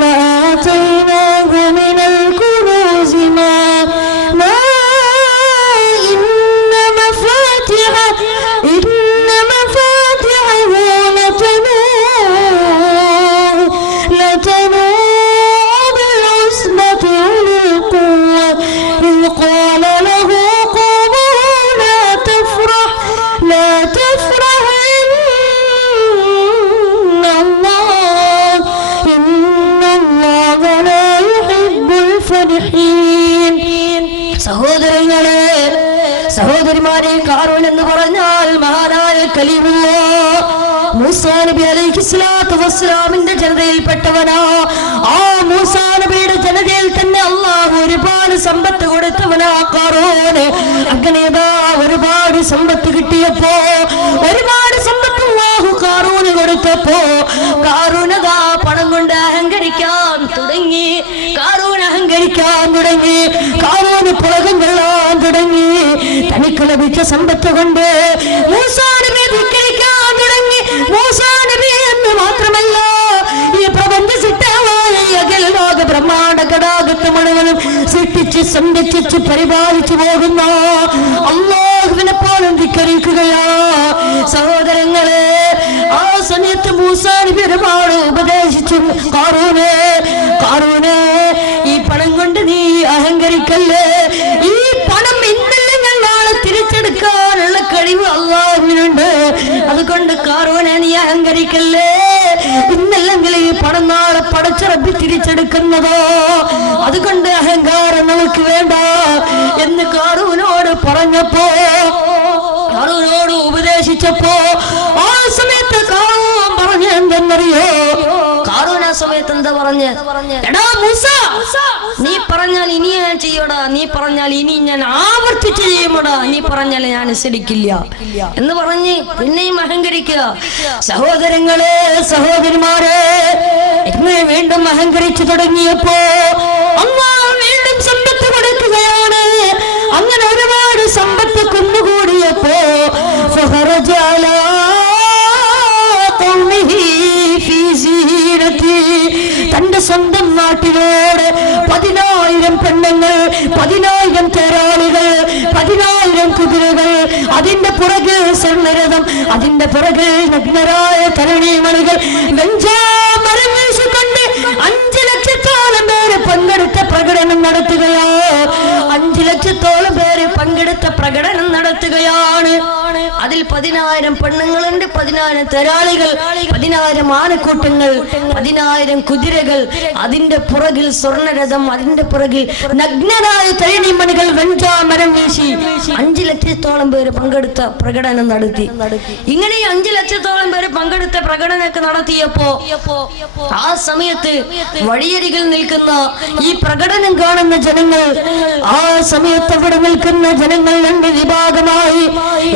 وآتيناه من الكنوز ما إن مفاتحه لتنوء بالعصبة أولي القوة إذ قال له قومه لا تفرح സഹോദരങ്ങളെ, സഹോദരിമാരെ, ഖാറൂൻ എന്ന് പറഞ്ഞാൽ മഹാനായ കലീമുല്ലാഹ് മൂസാ നബി അലൈഹി സ്വലാത്തു വസ്സലാമിന്റെ ജനതയിൽപ്പെട്ടവനാ. ആ മൂസാ നബിയുടെ ജനതയിൽ തന്നെ അല്ലാഹു ഒരുപാട് സമ്പത്ത് കൊടുത്തവനാ ഖാറൂൻ. അങ്ങനെ ഒരുപാട് സമ്പത്ത് കിട്ടിയപ്പോ, ഒരുപാട് സമ്പത്ത് അല്ലാഹു ഖാറൂന് കൊടുത്തപ്പോ, ഖാറൂൻ പണം കൊണ്ട് അഹങ്കരിക്കാൻ തുടങ്ങി. ഖാറൂന് പുളകം കൊള്ളാൻ തുടങ്ങി. തനിക്ക് ലഭിച്ച സമ്പത്ത് കൊണ്ട് മൂസാ നബിയെ ധിക്കരിക്കാൻ തുടങ്ങി. മൂസാ നബി എന്ന് മാത്രമല്ല, ഈ പ്രപഞ്ച സിട്ടാവായ അഖിലലോക ബ്രഹ്മാണ്ഡ ഘടാകത്ത് മുഴുവനും സൃഷ്ടിച്ച് സംരക്ഷിച്ച് പരിപാലിച്ചു പോകുന്ന അല്ലാഹുവിനെ പോലും ധിക്കരിക്കുകയാ. സഹോദരങ്ങളെ, ആ സമയത്ത് മൂസാ നബി ഒരുപാട് ഉപദേശിച്ചു. ഖാറൂനെ, ഈ പണം കൊണ്ട് നീ അഹങ്കരിക്കല്ലേ. ഈ പണം ഇന്നല്ലെങ്കിൽ നാളെ തിരിച്ചെടുക്കാനുള്ള കഴിവ് അല്ലാഹുവിനുണ്ട്. അതുകൊണ്ട് ഖാറൂനെ, നീ അഹങ്കരിക്കല്ലേ. ഇന്നല്ലെങ്കിൽ ഈ പണം നാളെ പടച്ച റബ്ബ് തിരിച്ചെടുക്കുന്നതോ. അതുകൊണ്ട് അഹങ്കാരം നമുക്ക് വേണ്ട എന്ന് ഖാറൂനോട് പറഞ്ഞപ്പോ, ഖാറൂനോട് ഉപദേശിച്ചപ്പോ, ആ സമയത്ത് ഖാറൂൻ പറഞ്ഞ എന്തെന്നറിയോ? ഖാറൂൻ ആ സമയത്ത് എന്താ പറഞ്ഞ? എടാ മൂസാ, നീ പറഞ്ഞാൽ ഇനി ഞാൻ ചെയ്യോടാ, നീ പറഞ്ഞാൽ ഇനി ഞാൻ ആവർത്തിച്ച് ചെയ്യുമോടാ, നീ പറഞ്ഞാൽ ഞാൻ അനുസരിക്കില്ല എന്ന് പറഞ്ഞ് പിന്നെയും അഹങ്കരിക്കുക. സഹോദരങ്ങളെ, സഹോദരിമാരെ, ഇങ്ങനെ വീണ്ടും അഹങ്കരിച്ചു തുടങ്ങിയപ്പോ അല്ലാഹു വീണ്ടും സമ്പത്ത് കൊടുക്കുകയാണ്. അങ്ങനെ ഒരുപാട് സമ്പത്ത് കുന്നുകൂടിയപ്പോ തന്റെ സ്വന്തം നാട്ടിലോട് 10,000 പെണ്ണുങ്ങൾ, 10,000 തേരാളികൾ, 10,000 കുതിരകൾ, അതിന്റെ പുറകിൽ സ്വർണ്ണരഥം, അതിന്റെ പുറകിൽ നഗ്നരായ തരുണീമണികൾ, വെഞ്ചാമരം വീശിക്കൊണ്ട് 5 ലക്ഷത്തോളം പേര് പങ്കെടുത്ത പ്രകടനം നടത്തുകയോ, 5 ലക്ഷത്തോളം പേര് പങ്കെടുത്ത പ്രകടനം നടത്തുകയാണ്. അതിൽ 10,000 പെണ്ണുങ്ങളുണ്ട്, 10,000 തേരാളികൾ, 10,000 ആനക്കൂട്ടങ്ങൾ, 10,000 കുതിരകൾ, അതിന്റെ പുറകിൽ സ്വർണ്ണരഥം, അതിന്റെ പുറകിൽ നഗ്നരായ തരുണിമണികൾ, വെഞ്ചാമരം വീശി 5 ലക്ഷത്തോളം പേര് പങ്കെടുത്ത പ്രകടനം നടത്തി. ഇങ്ങനെ 5 ലക്ഷത്തോളം പേര് പങ്കെടുത്ത പ്രകടനമൊക്കെ നടത്തിയപ്പോ ആ സമയത്ത് വഴിയരികിൽ നിൽക്കുന്ന ഈ പ്രകടനം കാണുന്ന ജനങ്ങൾ, ആ സമയത്ത് അവിടെ നിൽക്കുന്ന ജനങ്ങൾ 2 വിഭാഗമായി.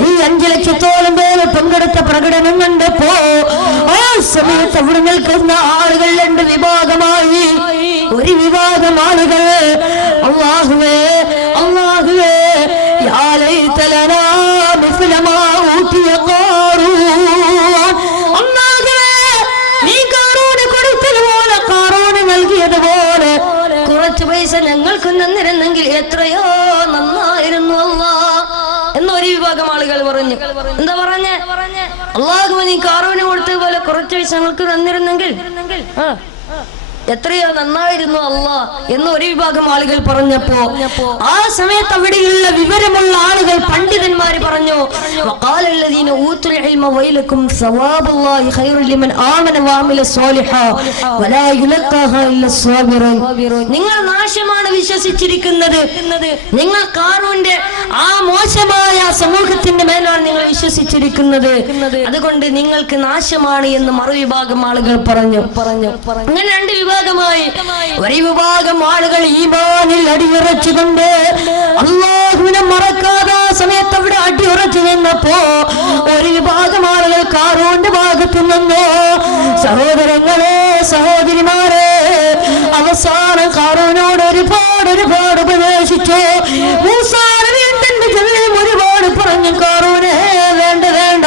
ഈ 5 ലക്ഷത്തോളം പേര് പങ്കെടുത്ത പ്രകടനം കണ്ടപ്പോ ആ സമയത്ത് അവിടെ നിൽക്കുന്ന ആളുകൾ 2 വിഭാഗമായി. ഒരു വിഭാഗം ആളുകൾ അല്ലാഹുവേ, അല്ലാഹുവേ, യാ ലൈത ലനാ മിസ്ല മാ ഊതിയ ഖാറൂൻ, അല്ലാഹുവേ, നീ ഖാറൂന് കൊടുത്തതുപോലെ, ഖാറൂന് നൽകിയതുപോലെ കുറച്ച് പൈസ ഞങ്ങൾക്ക് എന്താ പറഞ്ഞ? അള്ളാഹു നീ കാറൂന് കൊടുത്തതുപോലെ കുറച്ച് പൈസ ഞങ്ങൾക്ക് തന്നിരുന്നെങ്കിൽ എത്രയോ നന്നായിരുന്നു അല്ലാ എന്ന് ഒരു വിഭാഗം ആളുകൾ പറഞ്ഞപ്പോ ആ സമയത്ത് അവിടെയുള്ള വിവരമുള്ള ആളുകൾ പണ്ഡിതന്മാര് പറഞ്ഞു, നിങ്ങൾ നാശമാണ് വിശ്വസിച്ചിരിക്കുന്നത്, നിങ്ങൾ കാറൂന്റെ ആ മോശമായ സമൂഹത്തിന്റെ മേലാണ് നിങ്ങൾ വിശ്വസിച്ചിരിക്കുന്നത്, അതുകൊണ്ട് നിങ്ങൾക്ക് നാശമാണ് എന്ന് മറുവിഭാഗം ആളുകൾ പറഞ്ഞു. അങ്ങനെ രണ്ട് വിഭാഗമായി ഒരു വിഭാഗം ആളുകൾ ഈമാനിൽ അടിയുറച്ചുകൊണ്ട് അല്ലാഹുവിനെ മറക്കാതെ സമയത്ത് അവിടെ അടിയുറച്ചു നിന്നപ്പോ ഒരു വിഭാഗം ആളുകൾ കാറൂന്റെ ഭാഗത്തു നിന്നോ സഹോദരങ്ങളെ സഹോദരിമാരെ അവസാനം കാറൂനോട് ഒരുപാട് ഉപദേശിച്ചു. മൂസാ നബിയുടെ ജനതയും ഒരുപാട് പറഞ്ഞു, കാറൂനെ വേണ്ട വേണ്ട,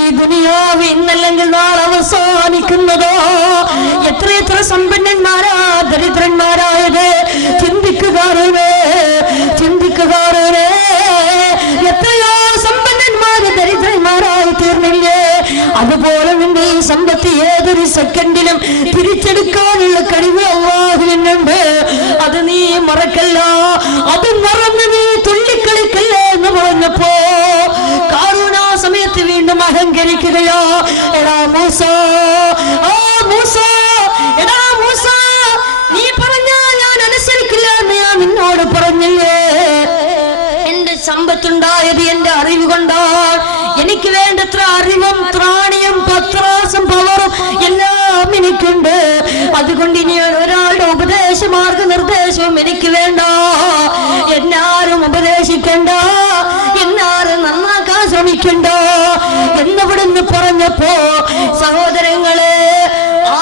ഈ ദുനിയാവ് ഇന്നല്ലെങ്കിൽ നാളെ അവസാനിക്കുന്നതോ, എത്ര സമ്പന്നന്മാരാ ദരിദ്രന്മാരായത് ചിന്തിക്കുകാരേ, എത്രയോ സമ്പന്നന്മാര് ദരിദ്രന്മാരായി തീർന്നില്ലേ? അതുപോലെ നിന്റെ ഈ സമ്പത്ത് ഏതൊരു സെക്കൻഡിലും തിരിച്ചെടുക്കാനുള്ള കഴിവ് അല്ലാഹുവിനുണ്ട്. അത് നീ മറക്കല്ല, അത് മറന്ന് നീ തുള്ളിക്കളിക്കല്ലേ എന്ന് പറഞ്ഞപ്പോ കാറൂൻ ആ സമയത്ത് വീണ്ടും അഹങ്കരിക്കുകയോ, എടാ മൂസ, എടാ മൂസ, നീ പറഞ്ഞാ ഞാൻ അനുസരിക്കില്ല എന്ന് ഞാൻ നിന്നോട് പറഞ്ഞില്ലേ? എന്റെ സമ്പത്തുണ്ടായത് എന്റെ അറിവ് കൊണ്ടാണ്. എനിക്ക് വേണ്ടത്ര അറിവും ത്രാണിയും പത്രാസും പവറും എല്ലാം എനിക്കുണ്ട്. അതുകൊണ്ട് ഇനി ഒരാളുടെ ഉപദേശ മാർഗനിർദ്ദേശവും എനിക്ക് വേണ്ട, എന്നാരും ഉപദേശിക്കണ്ട, എന്നാരും നന്നാക്കാൻ ശ്രമിക്കണ്ട എന്നിവിടുന്ന് പറഞ്ഞപ്പോ സഹോദരങ്ങളെ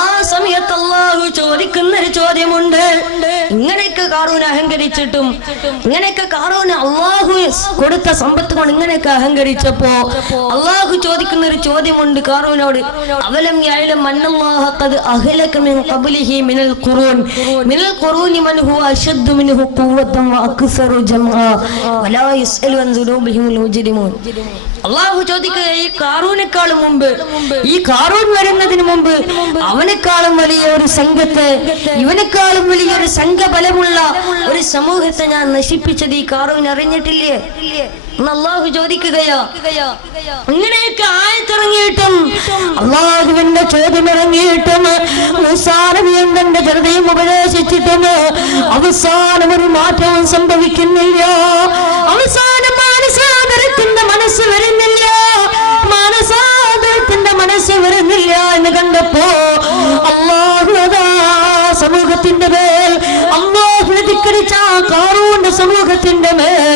ആ സമയത്ത് അല്ലാഹു ചോദിക്കുന്നൊരു ചോദ്യമുണ്ട്. ഇങ്ങനെയൊക്കെ കാറൂൻ അഹങ്കരിച്ചിട്ടും ഇങ്ങനെയൊക്കെ കാറൂന് അല്ലാഹു കൊടുത്ത സമ്പത്ത് കൊണ്ട് ഇങ്ങനെയൊക്കെ അഹങ്കരിച്ചപ്പോ അല്ലാഹു ചോദിക്കുന്ന ഒരു ചോദ്യമുണ്ട് കാറൂനോട്. അവലം യഅലം അന്നല്ലാഹ ഖദ് അഹ്ലക മിൻ ഖബ്ലിഹി മിനൽ ഖുറൂനി മൻ ഹുവ അശദ്ദു മിൻഹു ഖുവ്വതൻ വഅക്സറു ജംആ വലാ യസ്അലു അൻ ദുനൂബിഹിൽ മുജ്രിമൂൻ. അള്ളാഹു ചോദിക്കുക, ഈ കാറൂനേക്കാളും മുമ്പ്, ഈ കാറൂൻ വരുന്നതിന് മുമ്പ് അവനേക്കാളും വലിയ ഒരു സംഘത്തെ, ഇവനേക്കാളും വലിയൊരു സംഘബലമുള്ള ഒരു സമൂഹത്തെ ഞാൻ നശിപ്പിച്ചത് ഈ കാറൂൻ അറിഞ്ഞിട്ടില്ലേ എന്ന് അള്ളാഹു ചോദിക്കുകയോ. ഇങ്ങനെയൊക്കെ ആയത്തിറങ്ങിയിട്ടും അള്ളാഹുവിന്റെ ചോദ്യം ഇറങ്ങിയിട്ടും മൂസാ നബി തന്റെ ജനതയും ഉപദേശിച്ചിട്ടും അവസാനം ഒരു മാറ്റവും സംഭവിക്കുന്നില്ല. അവസാനം മാനസാന്തരത്തിന്റെ മനസ്സ് വരുന്നില്ല, മാനസാന്തരത്തിന്റെ മനസ്സ് വരുന്നില്ല എന്ന് കണ്ടപ്പോ അല്ലാഹു അതാ സമൂഹത്തിന്റെ മേൽ, അല്ലാഹുവിനെ ധിക്കരിച്ച കാറൂന്റെ സമൂഹത്തിന്റെ മേൽ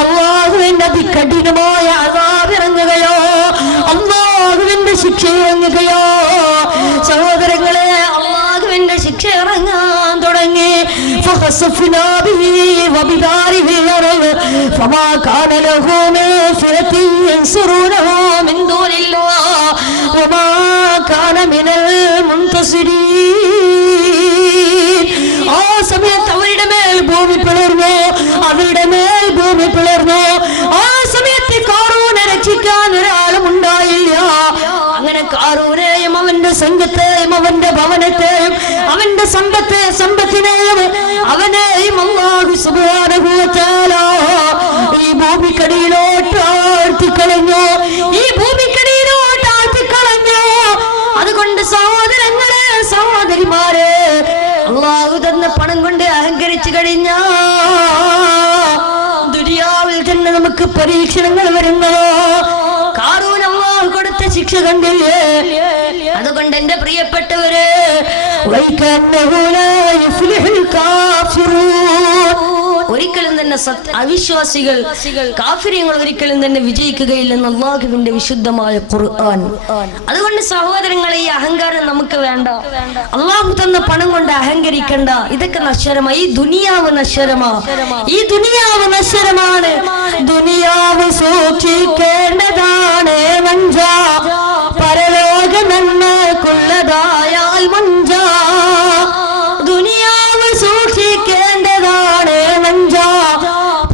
അല്ലാഹുവിന്റെ അതികഠിനമായ അദാബ് ഇറങ്ങുകയോ, അല്ലാഹുവിന്റെ ശിക്ഷ ഇറങ്ങുകയോ. സഹോദരങ്ങളെ, അല്ലാഹുവിന്റെ ശിക്ഷ ഇറങ്ങാൻ തുടങ്ങി. فخسفنا به وبداره الأرض فما كان له من فئة ينصرونه من دون الله وما كان من المنتصرين. ആ സമയത്ത് അവരുടെ മേൽ ഭൂമി പിളർന്നു, അവരുടെ മേൽ ഭൂമി പിളർന്നു. ആ സമയത്ത് കാറൂനെ രക്ഷിക്കാൻ ഒരാളും ഉണ്ടായില്ല. അങ്ങനെ കാറൂനെയും അവന്റെ സംഘത്തെയും അവന്റെ ഭവനത്തെയും അവന്റെ സമ്പത്തിനെയും അവനെയും അല്ലാഹു സുബ്ഹാനഹു വ തആല ഈ ഭൂമിക്കടിയിലോട്ട് ആഴ്ത്തിക്കളഞ്ഞു, ഈ ഭൂമിക്കടിയിലോട്ട് ആഴ്ത്തിക്കളഞ്ഞു. അതുകൊണ്ട് സഹോദരങ്ങളെ സഹോദരിമാരെ, അല്ലാഹു തന്ന പണം കൊണ്ട് അഹങ്കരിച്ചു കഴിഞ്ഞാ ദുനിയാവിൽ തന്നെ നമുക്ക് പരീക്ഷണങ്ങൾ വരുന്നതോ. കാറൂൻ അല്ലാഹു കൊടുത്ത ശിക്ഷ കണ്ടില്ലേ? അതുകൊണ്ട് എന്റെ പ്രിയപ്പെട്ടവരെ, ഒരിക്കലും തന്നെ അവിശ്വാസികൾ കാഫിര്യങ്ങൾ ഒരിക്കലും തന്നെ വിജയിക്കുകയില്ലെന്ന് അല്ലാഹുവിന്റെ വിശുദ്ധമായ ഖുർആൻ. അതുകൊണ്ട് സഹോദരങ്ങളെ, ഈ അഹങ്കാരം നമുക്ക് വേണ്ട. അല്ലാഹു തന്ന പണം കൊണ്ട് അഹങ്കരിക്കണ്ട. ഇതൊക്കെ നശ്വരമാണ്. ഈ ദുനിയാവ് നശ്വരമാണ്. ഈ ദുനിയാവ് നശ്വരമാണ്. ദുനിയാവ് സൂക്ഷിക്കേണ്ടതാണ് മഞ്ച, പരലോക നന്മക്കുള്ളതായാൽ മഞ്ച. ദുനിയാവ് സൂക്ഷിക്കേണ്ടതാണ് മഞ്ച,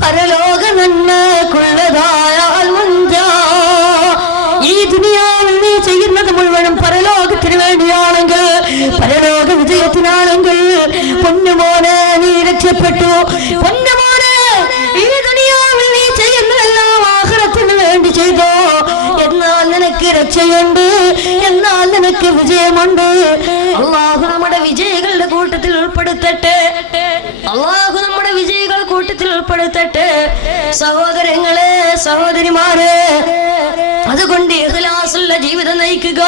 പരലോക നന്മക്കുള്ളതായാൽ മഞ്ച. ദുനിയാവിൽ നീ ചെയ്യുന്നത് മുഴുവനും പരലോകത്തിന് വേണ്ടിയാണെങ്കിൽ, പരലോക വിജയത്തിനാണെങ്കിൽ, പൊന്നുമോനെ നീ രക്ഷപ്പെട്ടു. പൊന്നുമോനെ ഈ ദുനിയാവിൽ നീ ചെയ്യുന്നതെല്ലാം ആഖിറത്തിന് വേണ്ടി ചെയ്തോ, എന്നാൽ നിനക്ക് രക്ഷയുണ്ട്, എന്നാൽ നിനക്ക് വിജയമുണ്ട്. അല്ലാഹു നമ്മുടെ വിജയികളുടെ കൂട്ടത്തിൽ ഉൾപ്പെടുത്തട്ടെ. അല്ലാഹു നമ്മുടെ വിജയികൾ കൂട്ടത്തിൽ ഉൾപ്പെടുത്തട്ടെ. സഹോദരങ്ങളെ, സഹോദരിമാരെ, അതുകൊണ്ട് ഇഖ്ലാസുള്ള ജീവിതം നയിക്കുക.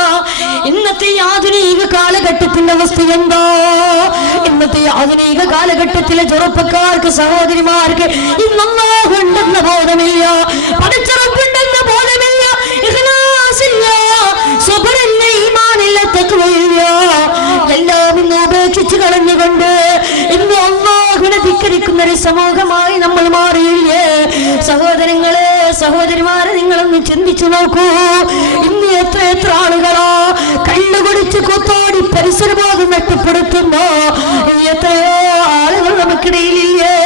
ഇന്നത്തെ ആധുനിക കാലഘട്ടത്തിന്റെ അവസ്ഥ എന്താ? ഇന്നത്തെ ആധുനിക കാലഘട്ടത്തിലെ ചെറുപ്പക്കാർക്ക്, സഹോദരിമാർക്ക് ഇന്ന് അല്ലാഹു ഉണ്ടെന്ന ബോധമില്ല, പടച്ചറപ്പുണ്ടെന്ന ബോധമില്ല, ഇഖ്ലാസില്ല, സബറില്ല, ഈമാനില്ല, തഖ്വയില്ല. എല്ലാം ഇന്ന് ഉപേക്ഷിച്ച് കളഞ്ഞുകൊണ്ട് ഇന്ന് അല്ലാഹുവിനെ ധിക്കരിക്കുന്ന ഒരു സമൂഹമായി നമ്മൾ മാറിയില്ലേ? സഹോദരങ്ങളെ, സഹോദരിമാരെ, നിങ്ങളൊന്ന് ചിന്തിച്ചു നോക്കൂ. ഇന്ന് എത്ര ആളുകളോ കള്ളുകുടിച്ച് കൊത്തോടി പരിസരബോധം നഷ്ടപ്പെടുത്തുന്നു. എത്രയോ ആളുകൾ നമുക്കിടയിലില്ലേ?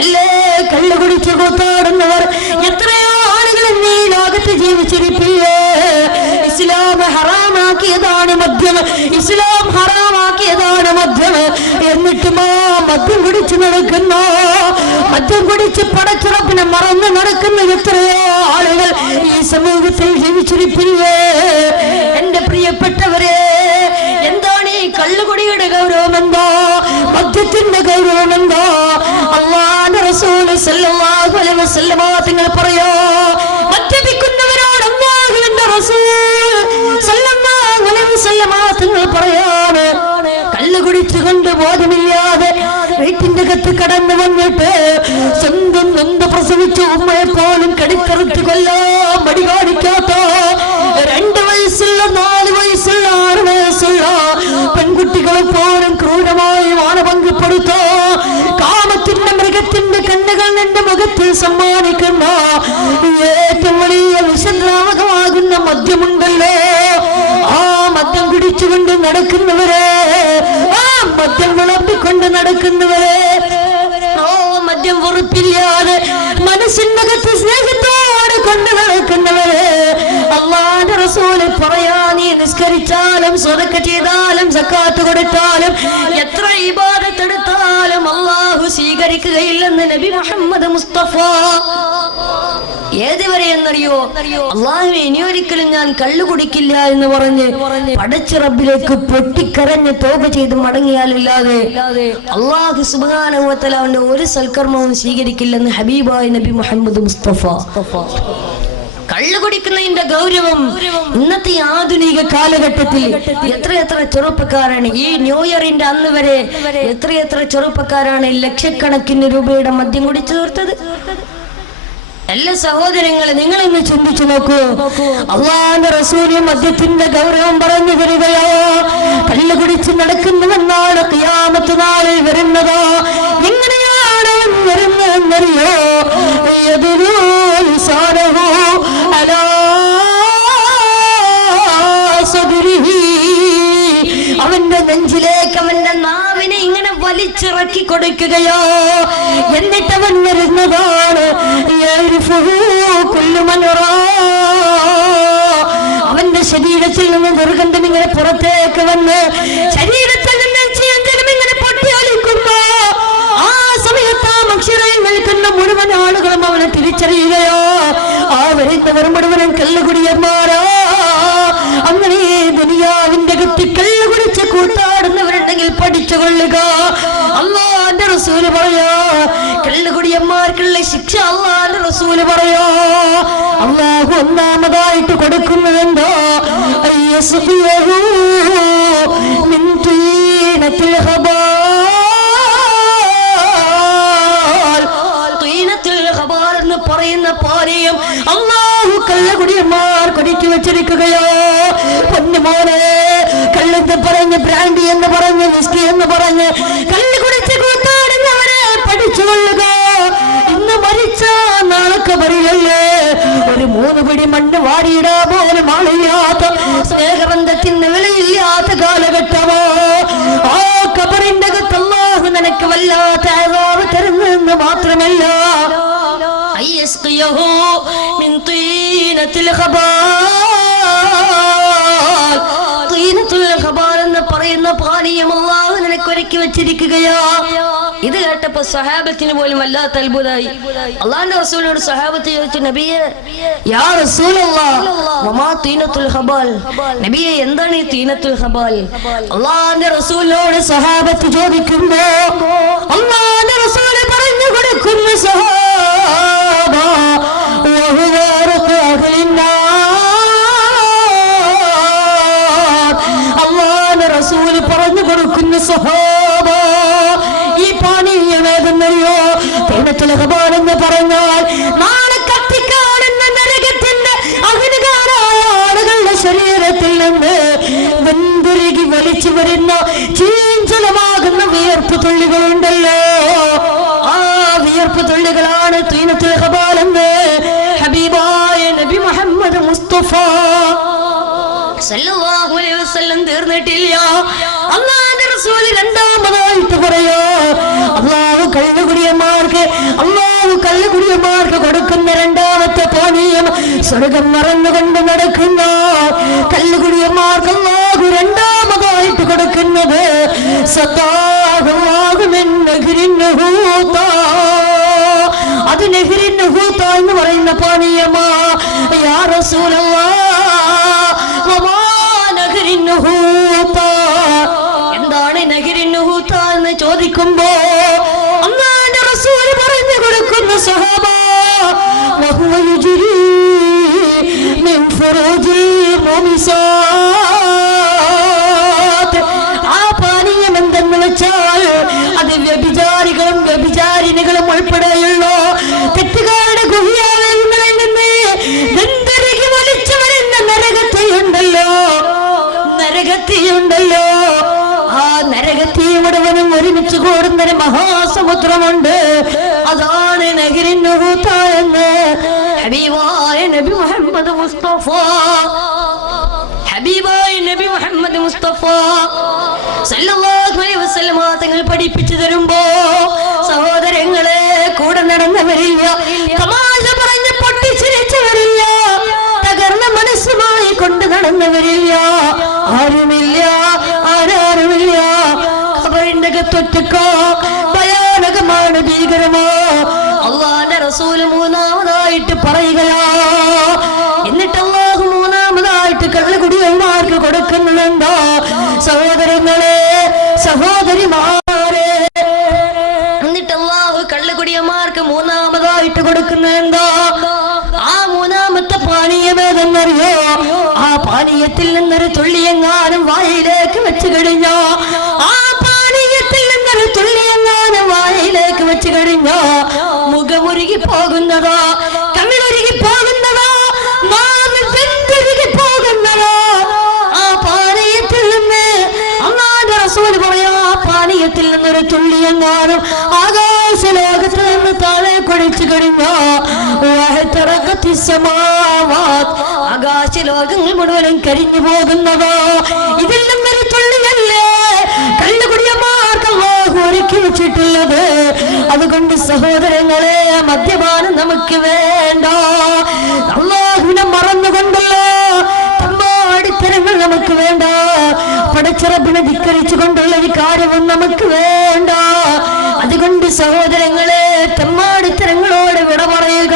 അല്ലേ, കള്ളുകുടിച്ച് കൊത്തോടുന്നവർ എത്രയോ ആളുകൾ ഈ ലോകത്ത് ജീവിച്ചിരിപ്പില്ലേ? ഇസ്ലാം ഹറാമാക്കിയതാണ് മദ്യം, ഇസ്ലാം ഹറാമാക്കിയതാണ് മദ്യം. എന്നിട്ടും ആ മദ്യം കുടിച്ച് നടക്കുന്നു, മദ്യം കുടിച്ച് പടച്ചുറപ്പിനെ മറന്ന് നടക്കുന്ന എത്രയോ ആളുകൾ ഈ സമൂഹത്തിൽ ജീവിച്ചിരിപ്പില്ലേ? എന്റെ പ്രിയപ്പെട്ടവരെ, എന്താണ് ഈ കള്ളുകുടിയുടെ ഗൗരവം? എന്താ മദ്യത്തിന്റെ ഗൗരവം? എന്താ? അല്ലാഹുവിന്റെ റസൂൽ സല്ലല്ലാഹു അലൈഹി വസല്ലം തങ്ങൾ പറയോ, മദ്യപിക്കുന്നവരോട് അല്ലാഹുവിന്റെ റസൂൽ സല്ലല്ലാഹു അലൈഹി വസല്ലം തങ്ങൾ പറയാണ്, കള്ളു കുടിച്ചുകൊണ്ട് ബോധമില്ലാതെ വീട്ടിന്റെ കത്ത് കടന്നു വന്നിട്ട് സ്വന്തം നൊന്ത് പ്രസവിച്ച ഉമ്മയെ പോലും കടിത്തറുത്ത് കൊല്ലാൻ മടി കാണിക്കാത്ത 2 വയസ്സുള്ള 4 വയസ്സുള്ള 6 വയസ്സുള്ള പെൺകുട്ടികളെ പോലും ക്രൂരമായി മാനഭംഗപ്പെടുത്ത കാമത്തിന്റെ മൃഗത്തിന്റെ കണ്ണുകൾ എന്റെ മുഖത്തിൽ സമ്മാനിക്കുന്ന ഏറ്റവും വലിയ വിഷദ്രാവകമാകുന്ന മദ്യമുണ്ടല്ലോ, ആ മദ്യം കുടിച്ചുകൊണ്ട് നടക്കുന്നവരെ, ആ മദ്യം വിളമ്പിക്കൊണ്ട് നടക്കുന്നവരെ, മദ്യം വെറുപ്പില്ലാതെ മനസ്സിനകത്ത് സ്നേഹത്തോടെ കൊണ്ട് നടക്കുന്നവരെ, അല്ലാഹുവിന്റെ റസൂൽ പറയാ, നീ നിസ്കരിച്ചാലും സ്വതക്ക ചെയ്താലും സക്കാത്ത് കൊടുത്താലും എത്ര ഇബാദത്ത് എടുത്താലും അല്ലാഹു സ്വീകരിക്കുകയില്ലെന്ന് നബി മുഹമ്മദ് മുസ്തഫ. ഏതുവരെ എന്നറിയോ? അല്ലാഹുവേ, ഇനി ഒരിക്കലും ഞാൻ കള്ളു കുടിക്കില്ല എന്ന് പറഞ്ഞ് പടച്ച റബ്ബിലേക്ക് പൊട്ടിക്കരഞ്ഞ് തൗബ ചെയ്ത് മടങ്ങിയാലല്ലാതെ അല്ലാഹു സുബ്ഹാനഹു വ തആല അവന്റെ ഒരു സൽക്കർമ്മവും സ്വീകരിക്കില്ലെന്ന് ഹബീബായ നബി മുഹമ്മദ് മുസ്തഫ. കള്ളു കുടിക്കുന്നതിന്റെ ഗൗരവം ഇന്നത്തെ ആധുനിക കാലഘട്ടത്തിൽ എത്ര ചെറുപ്പക്കാരാണ് ഈ ന്യൂ ഇയറിന്റെ അന്ന് വരെ എത്ര ചെറുപ്പക്കാരാണ് ലക്ഷക്കണക്കിന് രൂപയുടെ മദ്യം കുടിച്ചു തീർത്തത്? എല്ലാ സഹോദരങ്ങളെ, നിങ്ങൾ ഇന്ന് ചിന്തിച്ചു നോക്കൂ. അല്ലാഹുവിന്റെ റസൂൽ മദ്യത്തിന്റെ ഗൗരവം പറഞ്ഞു തരികയോ? കള്ളു കുടിച്ച് നടക്കുന്നവനാണ് ഖിയാമത്ത് നാളിൽ വരുന്നത്. എങ്ങനെയാണ് വരുന്നതെന്നറിയോ? അവന്റെ നെഞ്ചിലേക്ക് അവന്റെ നാവിനെ ഇങ്ങനെ വലിച്ചിറക്കി കൊടുക്കുകയോ, എന്നിട്ട് അവൻ വരുന്നതാണ് അവന്റെ ശരീരത്തിൽ നിന്ന് ദുർഗന്ധം ഇങ്ങനെ പുറത്തേക്ക് വന്ന് ശരീരത്തിൽ നിന്ന് ഇങ്ങനെ പൊട്ടിയൊലിക്കുമ്പോ ആ സമയത്ത് ആ അക്ഷരയിൽ നിൽക്കുന്ന മുഴുവൻ ആളുകളും അവനെ തിരിച്ചറിയുകയോ, ആ വരുന്നവർ മുഴുവനും കല്ലുകുടിയന്മാരോ. അങ്ങനെ ദുനിയാവിന്റെ കത്തി കല്ലുകുടിച്ച് കൂട്ടാടുന്നവരുണ്ടെങ്കിൽ പഠിച്ചുകൊള്ളുക. അല്ലാഹുവിന്റെ റസൂല് പറയാ, കല്ലുകുടിയന്മാർക്കുള്ള ശിക്ഷ അല്ലാഹുവിന്റെ റസൂല് പറയാ. അല്ലാഹു ഒന്നാമതായിട്ട് കൊടുക്കുന്നതെന്തോ, പറയുന്ന പാനീയം അല്ലാഹു കള്ളുകുടിയന്മാർ കൊടിച്ചു വെച്ചിരിക്കുകയോ. പൊന്നുമോനെ, കള്ളെന്ന് പറഞ്ഞ് ബ്രാൻഡി എന്ന് പറഞ്ഞ് വിസ്കി എന്ന് പറഞ്ഞ് കള്ളു കുടിച്ച് കൂട്ടാടുന്നവരെ പഠിച്ചുകൊള്ളുക. ഇന്ന് മരിച്ച നാളെ കബറിലല്ലേ ഒരു 3 പിടി മണ്ണ് വാരിയിടാ പോലും ആളില്ലാത്ത, സ്നേഹബന്ധത്തിന് വിലയില്ലാത്ത കാലഘട്ടമോ. ആ കബറിന്റെ അകത്ത് അല്ലാഹു നിനക്ക് വല്ലാത്ത അദാബ് തരുന്നെന്ന് മാത്രമല്ല, നസ്ഖിയഹു മിൻ തീനത്തിൽ ഖബാൽ. തീനത്തുൽ ഖബാൽ എന്ന് പറയുന്ന പാനീയം അല്ലാഹു നിനക്ക് ഒരുക്കി വെച്ചിരിക്കുകയാ. ഇത് കേട്ടപ്പോ സഹാബത്തിന് പോലും വല്ലാത്ത അത്ഭുതമായി. അള്ളാഹുവിന്റെ റസൂലിനോട് സഹാബത്ത് ചോദിച്ചു, നബിയെ, യാ റസൂലല്ലാഹ്, വമാ തീനത്തുൽ ഖബാൽ, നബിയെ എന്താണ് ഈ തീനത്തുൽ ഖബാൽ? അള്ളാഹുവിന്റെ റസൂലിനോട് സഹാബത്ത് ചോദിക്കുമ്പോ അള്ളാഹുവിന്റെ റസൂൽ പറഞ്ഞു കൊടുക്കുന്നു, സഹാബ വഹുവ റഖു അഹ്ലിന്നാർ. അള്ളാഹുവിന്റെ റസൂൽ പറഞ്ഞു കൊടുക്കുന്നു, സഹാബ ഈ പാനീയം ഏതെന്നറിയോ? തീനത്തുൽ ഖബാൽ എന്ന് പറഞ്ഞാൽ നാളെ കത്തിക്കാണെന്ന നരകത്തിന്റെ അഗ്നികാരായ ആളുകളുടെ ശരീരത്തിൽ നിന്ന് വെന്തുരുകി വലിച്ചു വരുന്ന ചീഞ്ചലമാകുന്ന വിയർപ്പ് തുള്ളികളുണ്ടല്ലോ, ആ വിയർപ്പ് തുള്ളികളാണ് തീനത്തുൽ ഖബാൽ എന്ന് ഹബീബായ നബി മുഹമ്മദ് മുസ്തഫ സല്ലല്ലാഹു അലൈഹി വസല്ലം തീർന്നിട്ടില്ല. അല്ലാഹുവിന്റെ റസൂൽ രണ്ടാമതായിട്ട് പറയാ, അല്ലാഹു കള്ളുകുടിയന്മാർക്ക് കൊടുക്കുന്ന രണ്ടാമത്തെ പാനീയം സ്വർഗം മറന്നുകൊണ്ട് നടക്കുന്ന കള്ളുകുടിയന്മാർക്ക് അല്ലാഹു രണ്ടാമതായിട്ട് കൊടുക്കുന്നത് അത് നെഹ്റിൻ ഹൂത എന്ന് പറയുന്ന പാനീയമാ. യാ റസൂലല്ലാഹ്, എന്താണ് നഹ്റിൻ ഹൂത എന്ന് ചോദിക്കുമ്പോ അല്ലാഹുവിന്റെ റസൂൽ പറഞ്ഞു കൊടുക്കുന്ന, സഹാബ വഹുവ യുജ്രി മിൻ ഫുറൂജിൽ മുമിസാത്ത്. ആ പാനീയം എന്തെന്ന് വെച്ചാൽ അത് വ്യഭിചാരികളും വ്യഭിചാരിണികളും ഉൾപ്പെടെയുള്ളൂ തെറ്റുകാരുടെ ഗുഹ്യാലയങ്ങളിൽ നിന്ന് വെന്തുരുകി വലിച്ചു വരുന്ന നരകത്തിയുണ്ടല്ലോ, ആ നരകത്തി മുഴുവനും ഒരുമിച്ച് കൂടുന്നൊരു മഹാസമുദ്രമുണ്ട്. അതാണ് നഹ്റിൻ ഹൂത എന്ന് ഹബീബായ നബി മുഹമ്മദ് മുസ്തഫ സല്ലല്ലാഹു അലൈഹി വസല്ലം തങ്ങൾ പഠിപ്പിച്ചു തരുമ്പോ സഹോദരങ്ങളെ, കൂടെ നടന്നവരില്ല, തമാശ പറഞ്ഞ് പൊട്ടിച്ചിരിച്ചവരില്ല, തകർന്ന മനസ്സുമായി കൊണ്ട് നടന്നവരില്ല, ആരുമില്ല, ആരാരുമില്ല. ഖബറിന്റെ അകത്തൊറ്റക്കോ ഭയാനകമാണ്, ഭീകരമോ. അല്ലാഹുവിന്റെ റസൂൽ മൂന്നാമതായിട്ട് പറയുകയാ. എന്നിട്ട് അല്ലാഹു മൂന്നാമതായിട്ട് കള്ളുകുടിയന്മാർക്ക് കൊടുക്കുന്നുണ്ടോ? സഹോദരങ്ങളെ, സഹോദരിമാരെ, എന്നിട്ട് അല്ലാഹു കള്ളുകുടിയന്മാർക്ക് മൂന്നാമതായിട്ട് കൊടുക്കുന്നുണ്ടോ? ആ മൂന്നാമത്തെ പാനീയം ഏതെന്നറിയോ? ആ പാനീയത്തിൽ നിന്നൊരു തുള്ളിയെങ്ങാനും വായിലേക്ക് വെച്ച് കഴിഞ്ഞോ, ആ പാനീയത്തിൽ നിന്നൊരു തുള്ളിയെങ്ങാനും വായിലേക്ക് വെച്ച് കഴിഞ്ഞോ മുഖമുരുകി പോകുന്നതോ, കണ്ണിലൊരുകി പോകുന്നതോ, നാവിൽ വെന്തുരുകി പോകുന്നതോ, ആ പാനീയത്തിൽ നിന്ന് അല്ലാഹുവിന്റെ റസൂൽ പറയാ, ആ പാനീയത്തിൽ നിന്നൊരു തുള്ളിയെങ്ങാനും ആകാശ ലോകത്ത് നിന്ന് താഴെ കൊടിച്ചു കഴിഞ്ഞോ ആകാശ ലോകങ്ങൾ മുഴുവനും കരിഞ്ഞു പോകുന്നതോ. ഇതിൽ നിന്നൊരു തുള്ളിയല്ലേ കള്ളുകുടിയന്മാർക്ക് അല്ലാഹു ഒരുക്കി വെച്ചിട്ടുള്ളത്. അതുകൊണ്ട് സഹോദരങ്ങളെ, മദ്യപാനം നമുക്ക് വേണ്ട. അല്ലാഹുവിനെ മറന്നുകൊണ്ടല്ലോ തമ്മാടിത്തരങ്ങൾ നമുക്ക് വേണ്ട. പടച്ചറബിനെ ധിക്കരിച്ചു കൊണ്ടുള്ള ഒരു കാര്യവും നമുക്ക് വേണ്ട. അതുകൊണ്ട് സഹോദരങ്ങളെ, തെമ്മാടിത്തരങ്ങളോട് വിട പറയുക.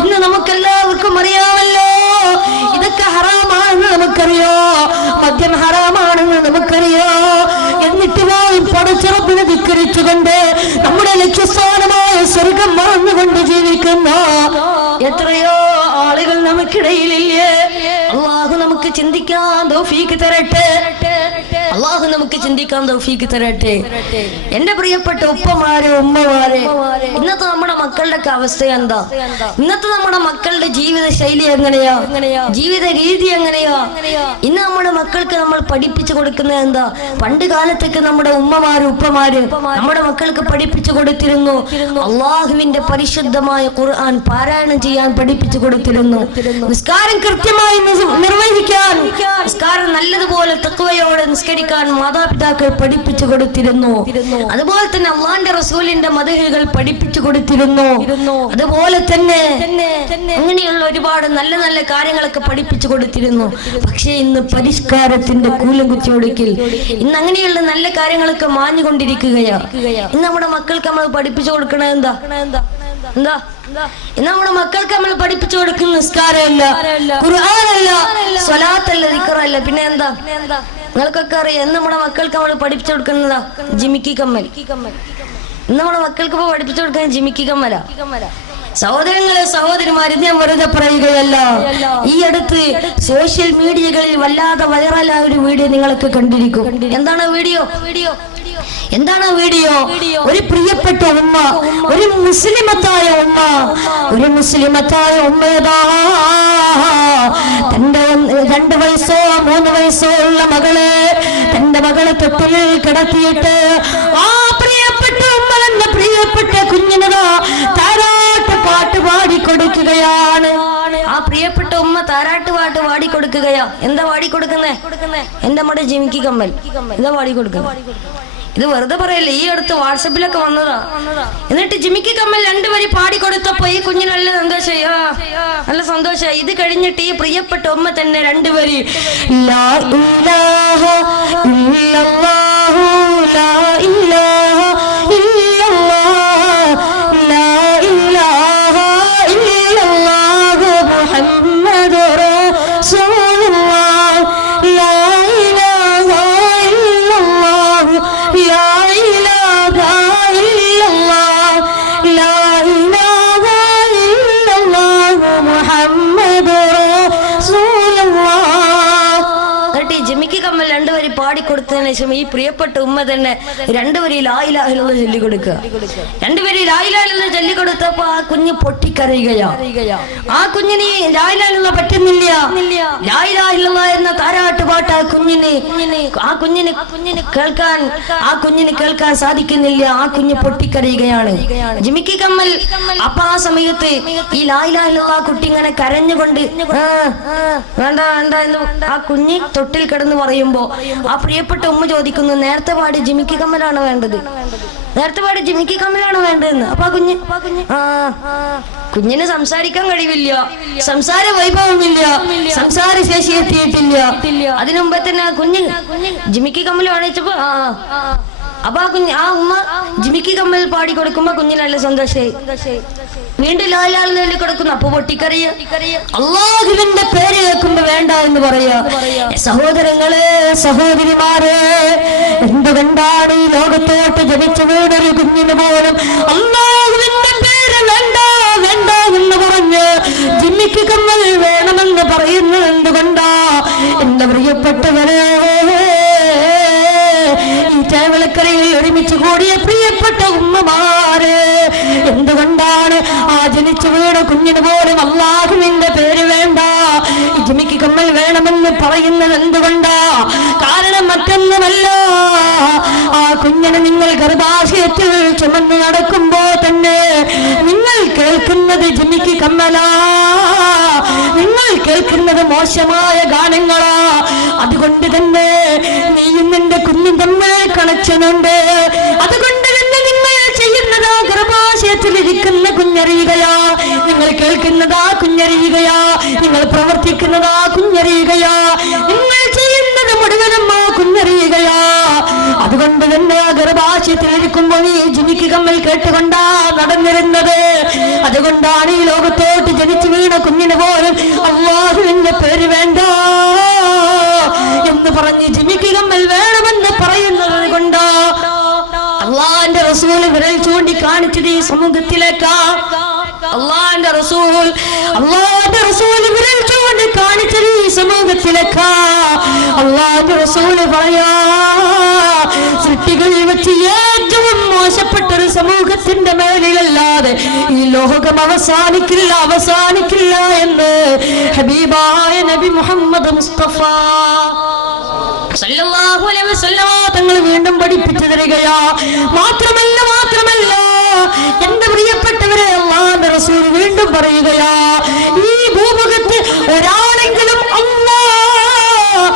ഇന്ന് നമുക്കെല്ലാവർക്കും അറിയാമല്ലോ, ഇതൊക്കെ ഹറാമാണെന്ന് നമുക്കറിയോ, മദ്യം ഹറാമാണെന്ന് നമുക്കറിയോ. എന്നിട്ട് പോലും പടച്ചറബിനെ ധിക്കരിച്ചുകൊണ്ട് നമ്മുടെ ലക്ഷ്യസ്ഥാനമായ സ്വർഗം മറന്നുകൊണ്ട് ജീവിക്കുന്ന എത്രയോ ആളുകൾ നമുക്കിടയിലില്ലേ. അല്ലാഹു നമുക്ക് ചിന്തിക്കാൻ തൗഫീഖ് തരട്ടെ. അല്ലാഹു നമുക്ക് ചിന്തിക്കാൻ തൗഫീഖ് തരട്ടെ. എന്റെ പ്രിയപ്പെട്ട ഉപ്പമാരെ, ഉമ്മമാരെ, ഇന്നത്തെ നമ്മുടെ മക്കളുടെ ഒക്കെ അവസ്ഥ എന്താ? ഇന്നത്തെ നമ്മുടെ മക്കളുടെ ജീവിത ശൈലി എങ്ങനെയാ? ജീവിത രീതി എങ്ങനെയാ? ഇന്ന് നമ്മുടെ മക്കൾക്ക് നമ്മൾ പഠിപ്പിച്ചു കൊടുക്കുന്നത് എന്താ? പണ്ട് കാലത്തൊക്കെ നമ്മുടെ ഉമ്മമാര്, ഉപ്പമാര് നമ്മുടെ മക്കൾക്ക് പഠിപ്പിച്ചു കൊടുത്തിരുന്നു. അള്ളാഹുവിന്റെ പരിശുദ്ധമായ ഖുർആൻ പാരായണം ചെയ്യാൻ പഠിപ്പിച്ചു കൊടുത്തിരുന്നു. നിസ്കാരം കൃത്യമായി നിർവഹിക്കാൻ, നിസ്കാര നിസ്കാരം നല്ലതുപോലെ തഖ്വയോടെ നിസ്കരിക്കാൻ മാതാപിതാക്കൾ പഠിപ്പിച്ചു കൊടുത്തിരുന്നു. അതുപോലെ തന്നെ അള്ളാന്റെ റസൂലിന്റെ മദ്ഹുകൾ പഠിപ്പിച്ചു കൊടുത്തിരുന്നു. അതുപോലെ തന്നെ അങ്ങനെയുള്ള ഒരുപാട് നല്ല നല്ല കാര്യങ്ങളൊക്കെ പഠിപ്പിച്ചു കൊടുത്തിരുന്നു. പക്ഷേ ഇന്ന് പരിഷ്കാരത്തിന്റെ കൂലം കുത്തിയൊടുക്കിൽ ഇന്ന് അങ്ങനെയുള്ള നല്ല കാര്യങ്ങളൊക്കെ മാഞ്ഞുകൊണ്ടിരിക്കുകയാ. ഇന്ന് നമ്മുടെ മക്കൾക്ക് നമ്മൾ പഠിപ്പിച്ചു കൊടുക്കണത് എന്താ? ഇന്ന് നമ്മുടെ മക്കൾക്ക് നമ്മൾ പഠിപ്പിച്ചു കൊടുക്കുന്ന നിസ്കാരമല്ല, ഖുർആനല്ല, സ്വലാത്തല്ല, ദിക്റല്ല, പിന്നെ എന്താ? നിങ്ങൾക്കൊക്കെ അറിയാം. ഇന്ന് നമ്മുടെ മക്കൾക്ക് നമ്മൾ പഠിപ്പിച്ചു കൊടുക്കുന്നതാ ജിമിക്കി കമ്മൽ. ഇന്ന് നമ്മുടെ മക്കൾക്ക് ഇപ്പൊ പഠിപ്പിച്ചു കൊടുക്കുന്ന ജിമിക്കി കമ്മല. സഹോദരങ്ങളെ, സഹോദരിമാരെ, ഞാൻ വെറുതെ പറയുകയല്ല. ഈ അടുത്ത് സോഷ്യൽ മീഡിയകളിൽ വല്ലാതെ വൈറലായ ഒരു വീഡിയോ നിങ്ങളൊക്കെ കണ്ടിരിക്കും. എന്താണ് വീഡിയോ? ഒരു പ്രിയപ്പെട്ട ഉമ്മ, ഒരു മുസ്ലിമത്തായ ഉമ്മയതാ തന്റെ 2 വയസ്സോ 3 വയസ്സോ ഉള്ള തന്റെ മകളെ തൊട്ടിൽ കിടത്തിയിട്ട് ആ പ്രിയപ്പെട്ട ഉമ്മ തന്നെ പ്രിയപ്പെട്ട കുഞ്ഞിനതാ താരാട്ട് പാട്ട് പാടിക്കൊടുക്കുകയാണ്. ആ പ്രിയപ്പെട്ട ഉമ്മ താരാട്ട് പാട്ട് പാടിക്കൊടുക്കുകയാ. എന്താ പാടിക്കൊടുക്കുന്നേ? എന്റെ നമ്മുടെ ജിമിക്കി കമ്മൽ എന്താ പാടിക്കൊടുക്കുന്നത്? ഇത് വെറുതെ പറയല്ലേ, ഈ അടുത്ത് വാട്സപ്പിലൊക്കെ വന്നതാ. എന്നിട്ട് ജിമിക്കി കമ്മൽ 2 വരി പാടിക്കൊടുത്തപ്പോ ഈ കുഞ്ഞിന് നല്ല സന്തോഷമായി. ഇത് കഴിഞ്ഞിട്ട് ഈ പ്രിയപ്പെട്ട ഉമ്മ തന്നെ 2 വരി ലാ ഇലാഹ ഇല്ലല്ലാഹു ലാ ഇലാഹ ഇല്ലല്ലാഹ് ലാ ഇലാഹ ഇല്ലല്ലാഹു മുഹമ്മദുർ റസൂലുള്ളാഹ് ലാ ഇലാഹ ഇല്ലല്ലാഹു ലാ ഇലാഹ ഇല്ലല്ലാഹ് ലാ ഇലാഹ ഇല്ലല്ലാഹു മുഹമ്മദുർ റസൂലുള്ളാഹ്. എന്നിട്ട് ഈ ജിമിക്കി കമ്മൽ 2 വരി പാടിക്കൊടുത്തതിന് ശേഷം ഈ പ്രിയപ്പെട്ട ഉമ്മ തന്നെ 2 വരി ലാ ഇലാഹ ഇല്ലല്ലാഹ് ചൊല്ലിക്കൊടുക്കുക. 2 വരി ലാ ഇലാഹ ഇല്ലല്ലാഹ് ചൊല്ലിക്കൊടുത്തപ്പോ ആ കുഞ്ഞ് പൊട്ടിക്കരയുകയാ. ആ കുഞ്ഞിന് ലാ ഇലാഹ ഇല്ലല്ലാഹ് പറ്റുന്നില്ല. ലാ ഇലാഹ ഇല്ലല്ലാഹ് എന്ന താരാട്ട് പാട്ട് ആ കുഞ്ഞിന് കേൾക്കാൻ സാധിക്കുന്നില്ല. ആ കുഞ്ഞ് പൊട്ടിക്കരയുകയാണ്. ജിമിക്കി കമ്മൽ അപ്പൊ ആ സമയത്ത് ഈ ലാ ഇലാഹ ഇല്ലല്ലാഹ് കുട്ടി ഇങ്ങനെ കരഞ്ഞുകൊണ്ട് വേണ്ട എന്ന് ആ കുഞ്ഞ് തൊട്ടിൽ കിടന്ന് പറയുമ്പോ ആ പ്രിയപ്പെട്ട ഉമ്മ ചോദിക്കുന്നു, നേരത്തെ പാടി ജിമിക്കി കമ്മലാണ് വേണ്ടത്, നേരത്തെ പാടി ജിമിക്കി കമ്മലാണ് വേണ്ടതെന്ന്. അപ്പൊ കുഞ്ഞിന് സംസാരിക്കാൻ കഴിവില്ല, സംസാര വൈഭവമില്ല, സംസാര ശേഷി എത്തിയിട്ടില്ല. അതിനുമുമ്പ് തന്നെ ആ കുഞ്ഞ് ജിമിക്കി കമ്മൽ കാണിച്ചപ്പോ അപ്പൊ ആ ഉമ്മ ജിമിക്കി കമ്മൽ പാടി കൊടുക്കുമ്പോ കുഞ്ഞിന് നല്ല സന്തോഷമായി. വീണ്ടും ലാലാൽ കൊടുക്കുന്നു. അപ്പൊ പൊട്ടിക്കറിയ അള്ളാഹുവിന്റെ പേര് കേൾക്കുമ്പോ വേണ്ട എന്ന് പറയാ. സഹോദരങ്ങളെ, സഹോദരിമാരെ, എന്തുകൊണ്ടാണ് ഈ ലോകത്തോട്ട് ജനിച്ചു വീണൊരു കുഞ്ഞിന് പോലും അള്ളാഹുവിന്റെ പേര് വേണ്ട എന്ന് പറഞ്ഞ് ജിമ്മിക്ക് കമ്മൽ വേണമെന്ന് പറയുന്നത് എന്തുകൊണ്ടാ? എന്റെ പ്രിയപ്പെട്ടവരെ, ഈ ചേവലക്കരയിൽ ഒരുമിച്ച് കൂടിയ പ്രിയപ്പെട്ട ഉമ്മമാര്, എന്തുകൊണ്ടാണ് ആ ജനിച്ചു വീണ കുഞ്ഞിന് പോലും അള്ളാഹുവിന്റെ പേര് വേണ്ട, ജിമിക്ക് കമ്മൽ വേണമെന്ന് പറയുന്നത് എന്തുകൊണ്ടാ? കാരണം മറ്റൊന്നുമല്ല, ആ കുഞ്ഞിനെ നിങ്ങൾ ഗർഭാശയത്തിൽ ചുമന്ന് നടക്കുമ്പോ തന്നെ നിങ്ങൾ കേൾക്കുന്നത് ജിമിക്ക് കമ്മലാ, നിങ്ങൾ കേൾക്കുന്നത് മോശമായ ഗാനങ്ങളാ. അതുകൊണ്ട് തന്നെ നീയും നിന്റെ കുഞ്ഞും തമ്മിൽ കണക്ഷനുണ്ട്. അതുകൊണ്ട് തന്നെ നിങ്ങൾ ചെയ്യുന്നതാ ഗർഭാശയത്തിലിരിക്കുന്ന കുഞ്ഞറിയുകയാ, നിങ്ങൾ കേൾക്കുന്നതാ കുഞ്ഞറിയുകയാ, നിങ്ങൾ പ്രവർത്തിക്കുന്നതാ കുഞ്ഞറിയുകയാ, നിങ്ങൾ ചെയ്യുന്നത് മുഴുവനും ആ കുഞ്ഞറിയുകയാ. അതുകൊണ്ട് തന്നെ ഗർഭാശയത്തിലിരിക്കുമ്പോൾ നീ ജിമിക്ക് കമ്മൽ കേട്ടുകൊണ്ടാ നടന്നിരുന്നത്. അതുകൊണ്ടാണ് ഈ ലോകത്തോട്ട് ജനിച്ചു വീണ കുഞ്ഞിന് പോലും അല്ലാഹുവിന്റെ പേര് വേണ്ട എന്ന് പറഞ്ഞ് ജിമിക്ക് കമ്മൽ വേണമെന്ന് പറയുന്നത് കൊണ്ടാ അള്ളാന്റെ റസൂൽ വിരൽ ചൂണ്ടി കാണിച്ചത് ഈ സമൂഹത്തിലേക്കാ. അള്ളാന്റെ റസൂൽ വിരൽ ചൂണ്ടി കാണിച്ചത് ഈ സമൂഹത്തിലേക്കാ. അള്ളാന്റെ റസൂൽ പറയാ, സൃഷ്ടികളിൽ വെച്ച് ഏറ്റവും മോശപ്പെട്ടൊരു സമൂഹത്തിന്റെ മേലിലല്ലാതെ ഈ ലോകം അവസാനിക്കില്ല എന്ന് ഹബീബായ നബി മുഹമ്മദ് മുസ്തഫ സല്ലല്ലാഹു അലൈഹി വസല്ലം തങ്ങൾ വീണ്ടും പഠിപ്പിച്ചു തരികയാ. മാത്രമല്ല എന്റെ പ്രിയപ്പെട്ടവരെ, അല്ലാഹുവിന്റെ റസൂൽ വീണ്ടും പറയുകയാ, ഈ ഭൂമുഖത്ത് ഒരാളെങ്കിലും അല്ലാഹ്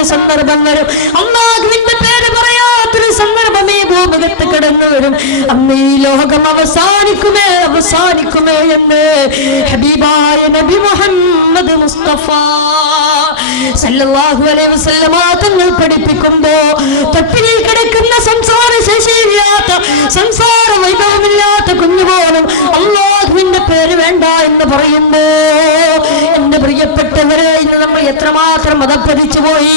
പറയാത്തൊരു സന്ദർഭങ്ങളും അല്ലാഹുവിന്റെ പേര് പറയാത്തൊരു സന്ദർഭമേ ഭൂമുഖത്ത് കടന്നു വരും. അന്ന് ഈ ലോകം അവസാനിക്കുമേ എന്ന് ഹബീബായ നബി മുഹമ്മദ് മുസ്തഫ സല്ലല്ലാഹു അലൈഹി വസല്ലമ തങ്ങൾ പഠിപ്പിക്കുമ്പോ തട്ടിൽ കിടക്കുന്ന സംസാര ശേഷിയില്ലാത്ത സംസാര വൈഭവമില്ലാത്ത കുഞ്ഞുപോലും അല്ലാഹുവിന്റെ പേര് വേണ്ട എന്ന് പറയുമ്പോ എന്റെ പ്രിയപ്പെട്ടവരെ, ഇന്ന് നമ്മൾ എത്രമാത്രം മതപ്പതിച്ചു പോയി.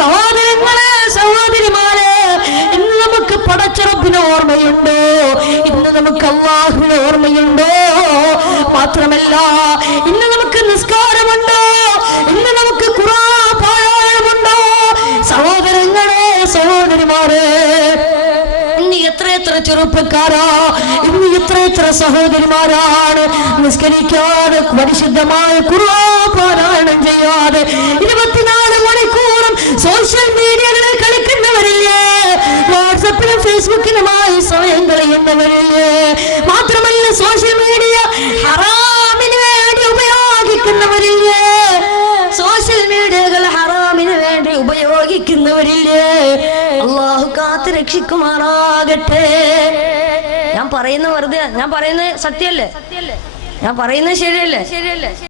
സഹോദരങ്ങളെ, സഹോദരിമാരെ, ഇന്ന് നമുക്ക് പടച്ചറപ്പിന് ഓർമ്മയുണ്ടോ? ഇന്ന് നമുക്ക് അല്ലാഹുവിന് ഓർമ്മയുണ്ടോ? മാത്രമല്ല, ഇന്ന് നമുക്ക് നിസ്കാരമുണ്ടോ? ഇന്ന് നമുക്ക് ഖുർആൻ പാരായണമുണ്ടോ? സഹോദരങ്ങളെ, സഹോദരിമാരെ, ഇന്ന് എത്ര ചെറുപ്പക്കാരാ, ഇന്ന് എത്ര സഹോദരിമാരാണ് നിസ്കരിക്കാതെ പരിശുദ്ധമായ ഖുർആൻ പാരായണം ചെയ്യാതെ 24 മണിക്കൂറും സോഷ്യൽ മീഡിയകളിൽ കളിക്കുന്നവരില്ലേ? വാട്സപ്പിലും ഫേസ്ബുക്കിലുമായി സമയം കളയുന്നവരില്ലേ? മാത്രമല്ല, സോഷ്യൽ മീഡിയ ഹറാമിന് വേണ്ടി ഉപയോഗിക്കുന്നവരില്ലേ? സോഷ്യൽ മീഡിയകൾ ഹറാമിന് വേണ്ടി ഉപയോഗിക്കുന്നവരില്ലേ? അല്ലാഹു കാത്ത് രക്ഷിക്കുമാറാകട്ടെ. ഞാൻ പറയുന്നത് വെറുതെ, ഞാൻ പറയുന്നത് സത്യമല്ലേ? ഞാൻ പറയുന്നത് ശരിയല്ലേ?